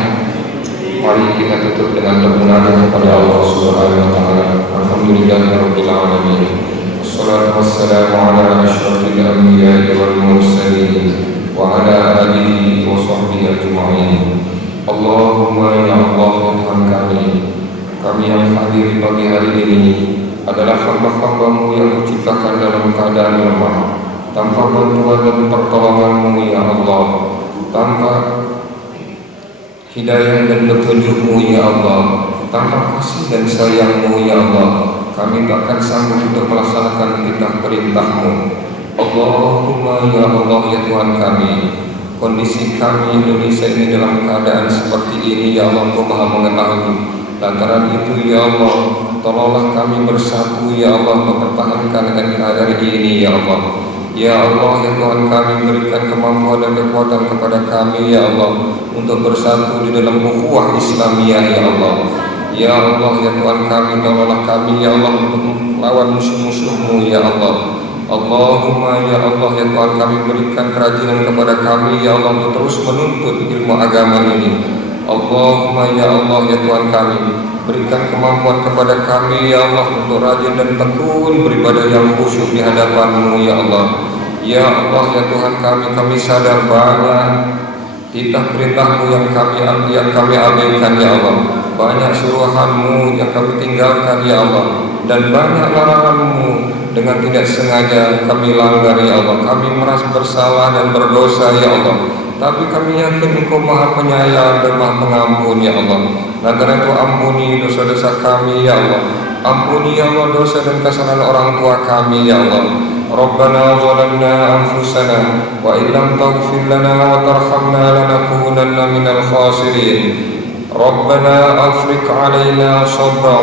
Mari kita tutup dengan bermunajat kepada Allah Subhanahu Wa Taala. Alhamdulillahirabbil alamin. Wassalatu wassalamu ala asyrafil anbiya'i wal mursalin wa ala alihi wa sahbihi ajma'in. Allahumma ya Allah Tuhan kami yang hadir di pagi hari ini adalah hamba-hamba-Mu yang menciptakan dalam keadaan lemah, tanpa bantuan dan pertolongan-Mu ya Allah, tanpa hidayah dan petunjuk-Mu ya Allah, tanpa kasih dan sayang-Mu ya Allah, kami tak akan sanggup untuk melaksanakan perintah-perintah-Mu. Allahumma ya Allah ya Tuhan kami, kondisi kami Indonesia ini dalam keadaan seperti ini ya Allah, Engkau Maha mengetahui. Lantaran itu ya Allah, tolonglah kami bersatu ya Allah, mempertahankan dengan keadaan ini ya Allah. Ya Allah ya Tuhan kami, berikan kemampuan dan kekuatan kepada kami ya Allah untuk bersatu di dalam ukhuwah Islamiyah ya Allah. Ya Allah ya Tuhan kami, tolonglah kami ya Allah untuk melawan musuh-musuh-Mu ya Allah. Allahumma ya Allah ya Tuhan kami, berikan kerajinan kepada kami ya Allah untuk terus menuntut ilmu agama ini. Allahumma ya Allah ya Tuhan kami, berikan kemampuan kepada kami ya Allah untuk rajin dan tekun beribadah yang khusyuk di hadapan-Mu ya Allah. Ya Allah ya Tuhan kami sadar banyak perintah-perintah-Mu yang kami abaikan ya Allah. Banyak suruhan-Mu yang kami tinggalkan ya Allah, dan banyak larangan-Mu dengan tidak sengaja kami langgar ya Allah. Kami merasa bersalah dan berdosa ya Allah. Tapi kami yakin Engkau Maha Penyayang dan Maha Pengampun ya Allah. Lantaran itu ampuni dosa-dosa kami ya Allah. Ampuni ya Allah dosa dan kesalahan orang tua kami ya Allah. Rabbana zalamna anfusana wa illam taghfir lana wa tarhamna lanakunanna minal khasirin. ربنا أفرغ علينا صبرا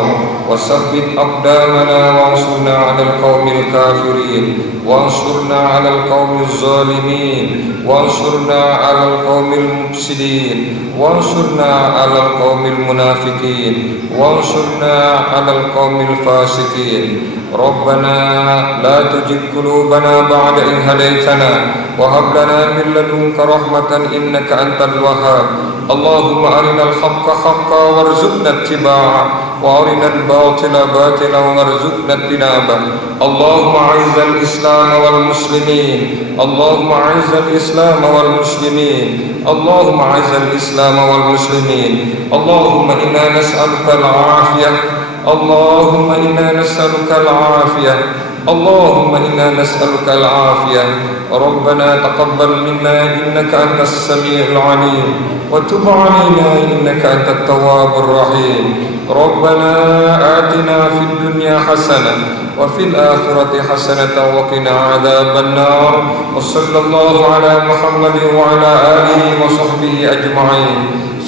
وثبت أقدامنا وانصرنا على القوم الكافرين وانصرنا على القوم الظالمين وانصرنا على القوم المفسدين وانصرنا على القوم المنافقين وانصرنا على القوم الفاسقين. ربنا لا تزغ قلوبنا بعد إذ هديتنا وهب لنا من لدنك رحمة إنك أنت الوهاب. اللهم أرنا الحق حقا وارزقنا اتباعه وأرنا الباطل باطلا وارزقنا اجتنابه. اللهم أعز الإسلام والمسلمين اللهم أعز الإسلام والمسلمين اللهم أعز الإسلام والمسلمين. اللهم إنا نسألك العافية اللهم إنا نسألك العافية اللهم إنا نسألك العافية. ربنا تقبل منا إنك أنت السميع العليم وتب علينا إنك أنت التواب الرحيم. ربنا آتنا في الدنيا حسنة وفي الآخرة حسنة وقنا عذاب النار. وصلى الله على محمد وعلى آله وصحبه أجمعين.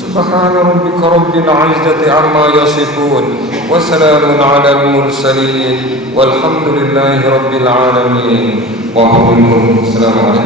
سبحان ربك رب العزة عما يصفون وسلام على المرسلين والحمد لله رب العالمين. السلام عليكم.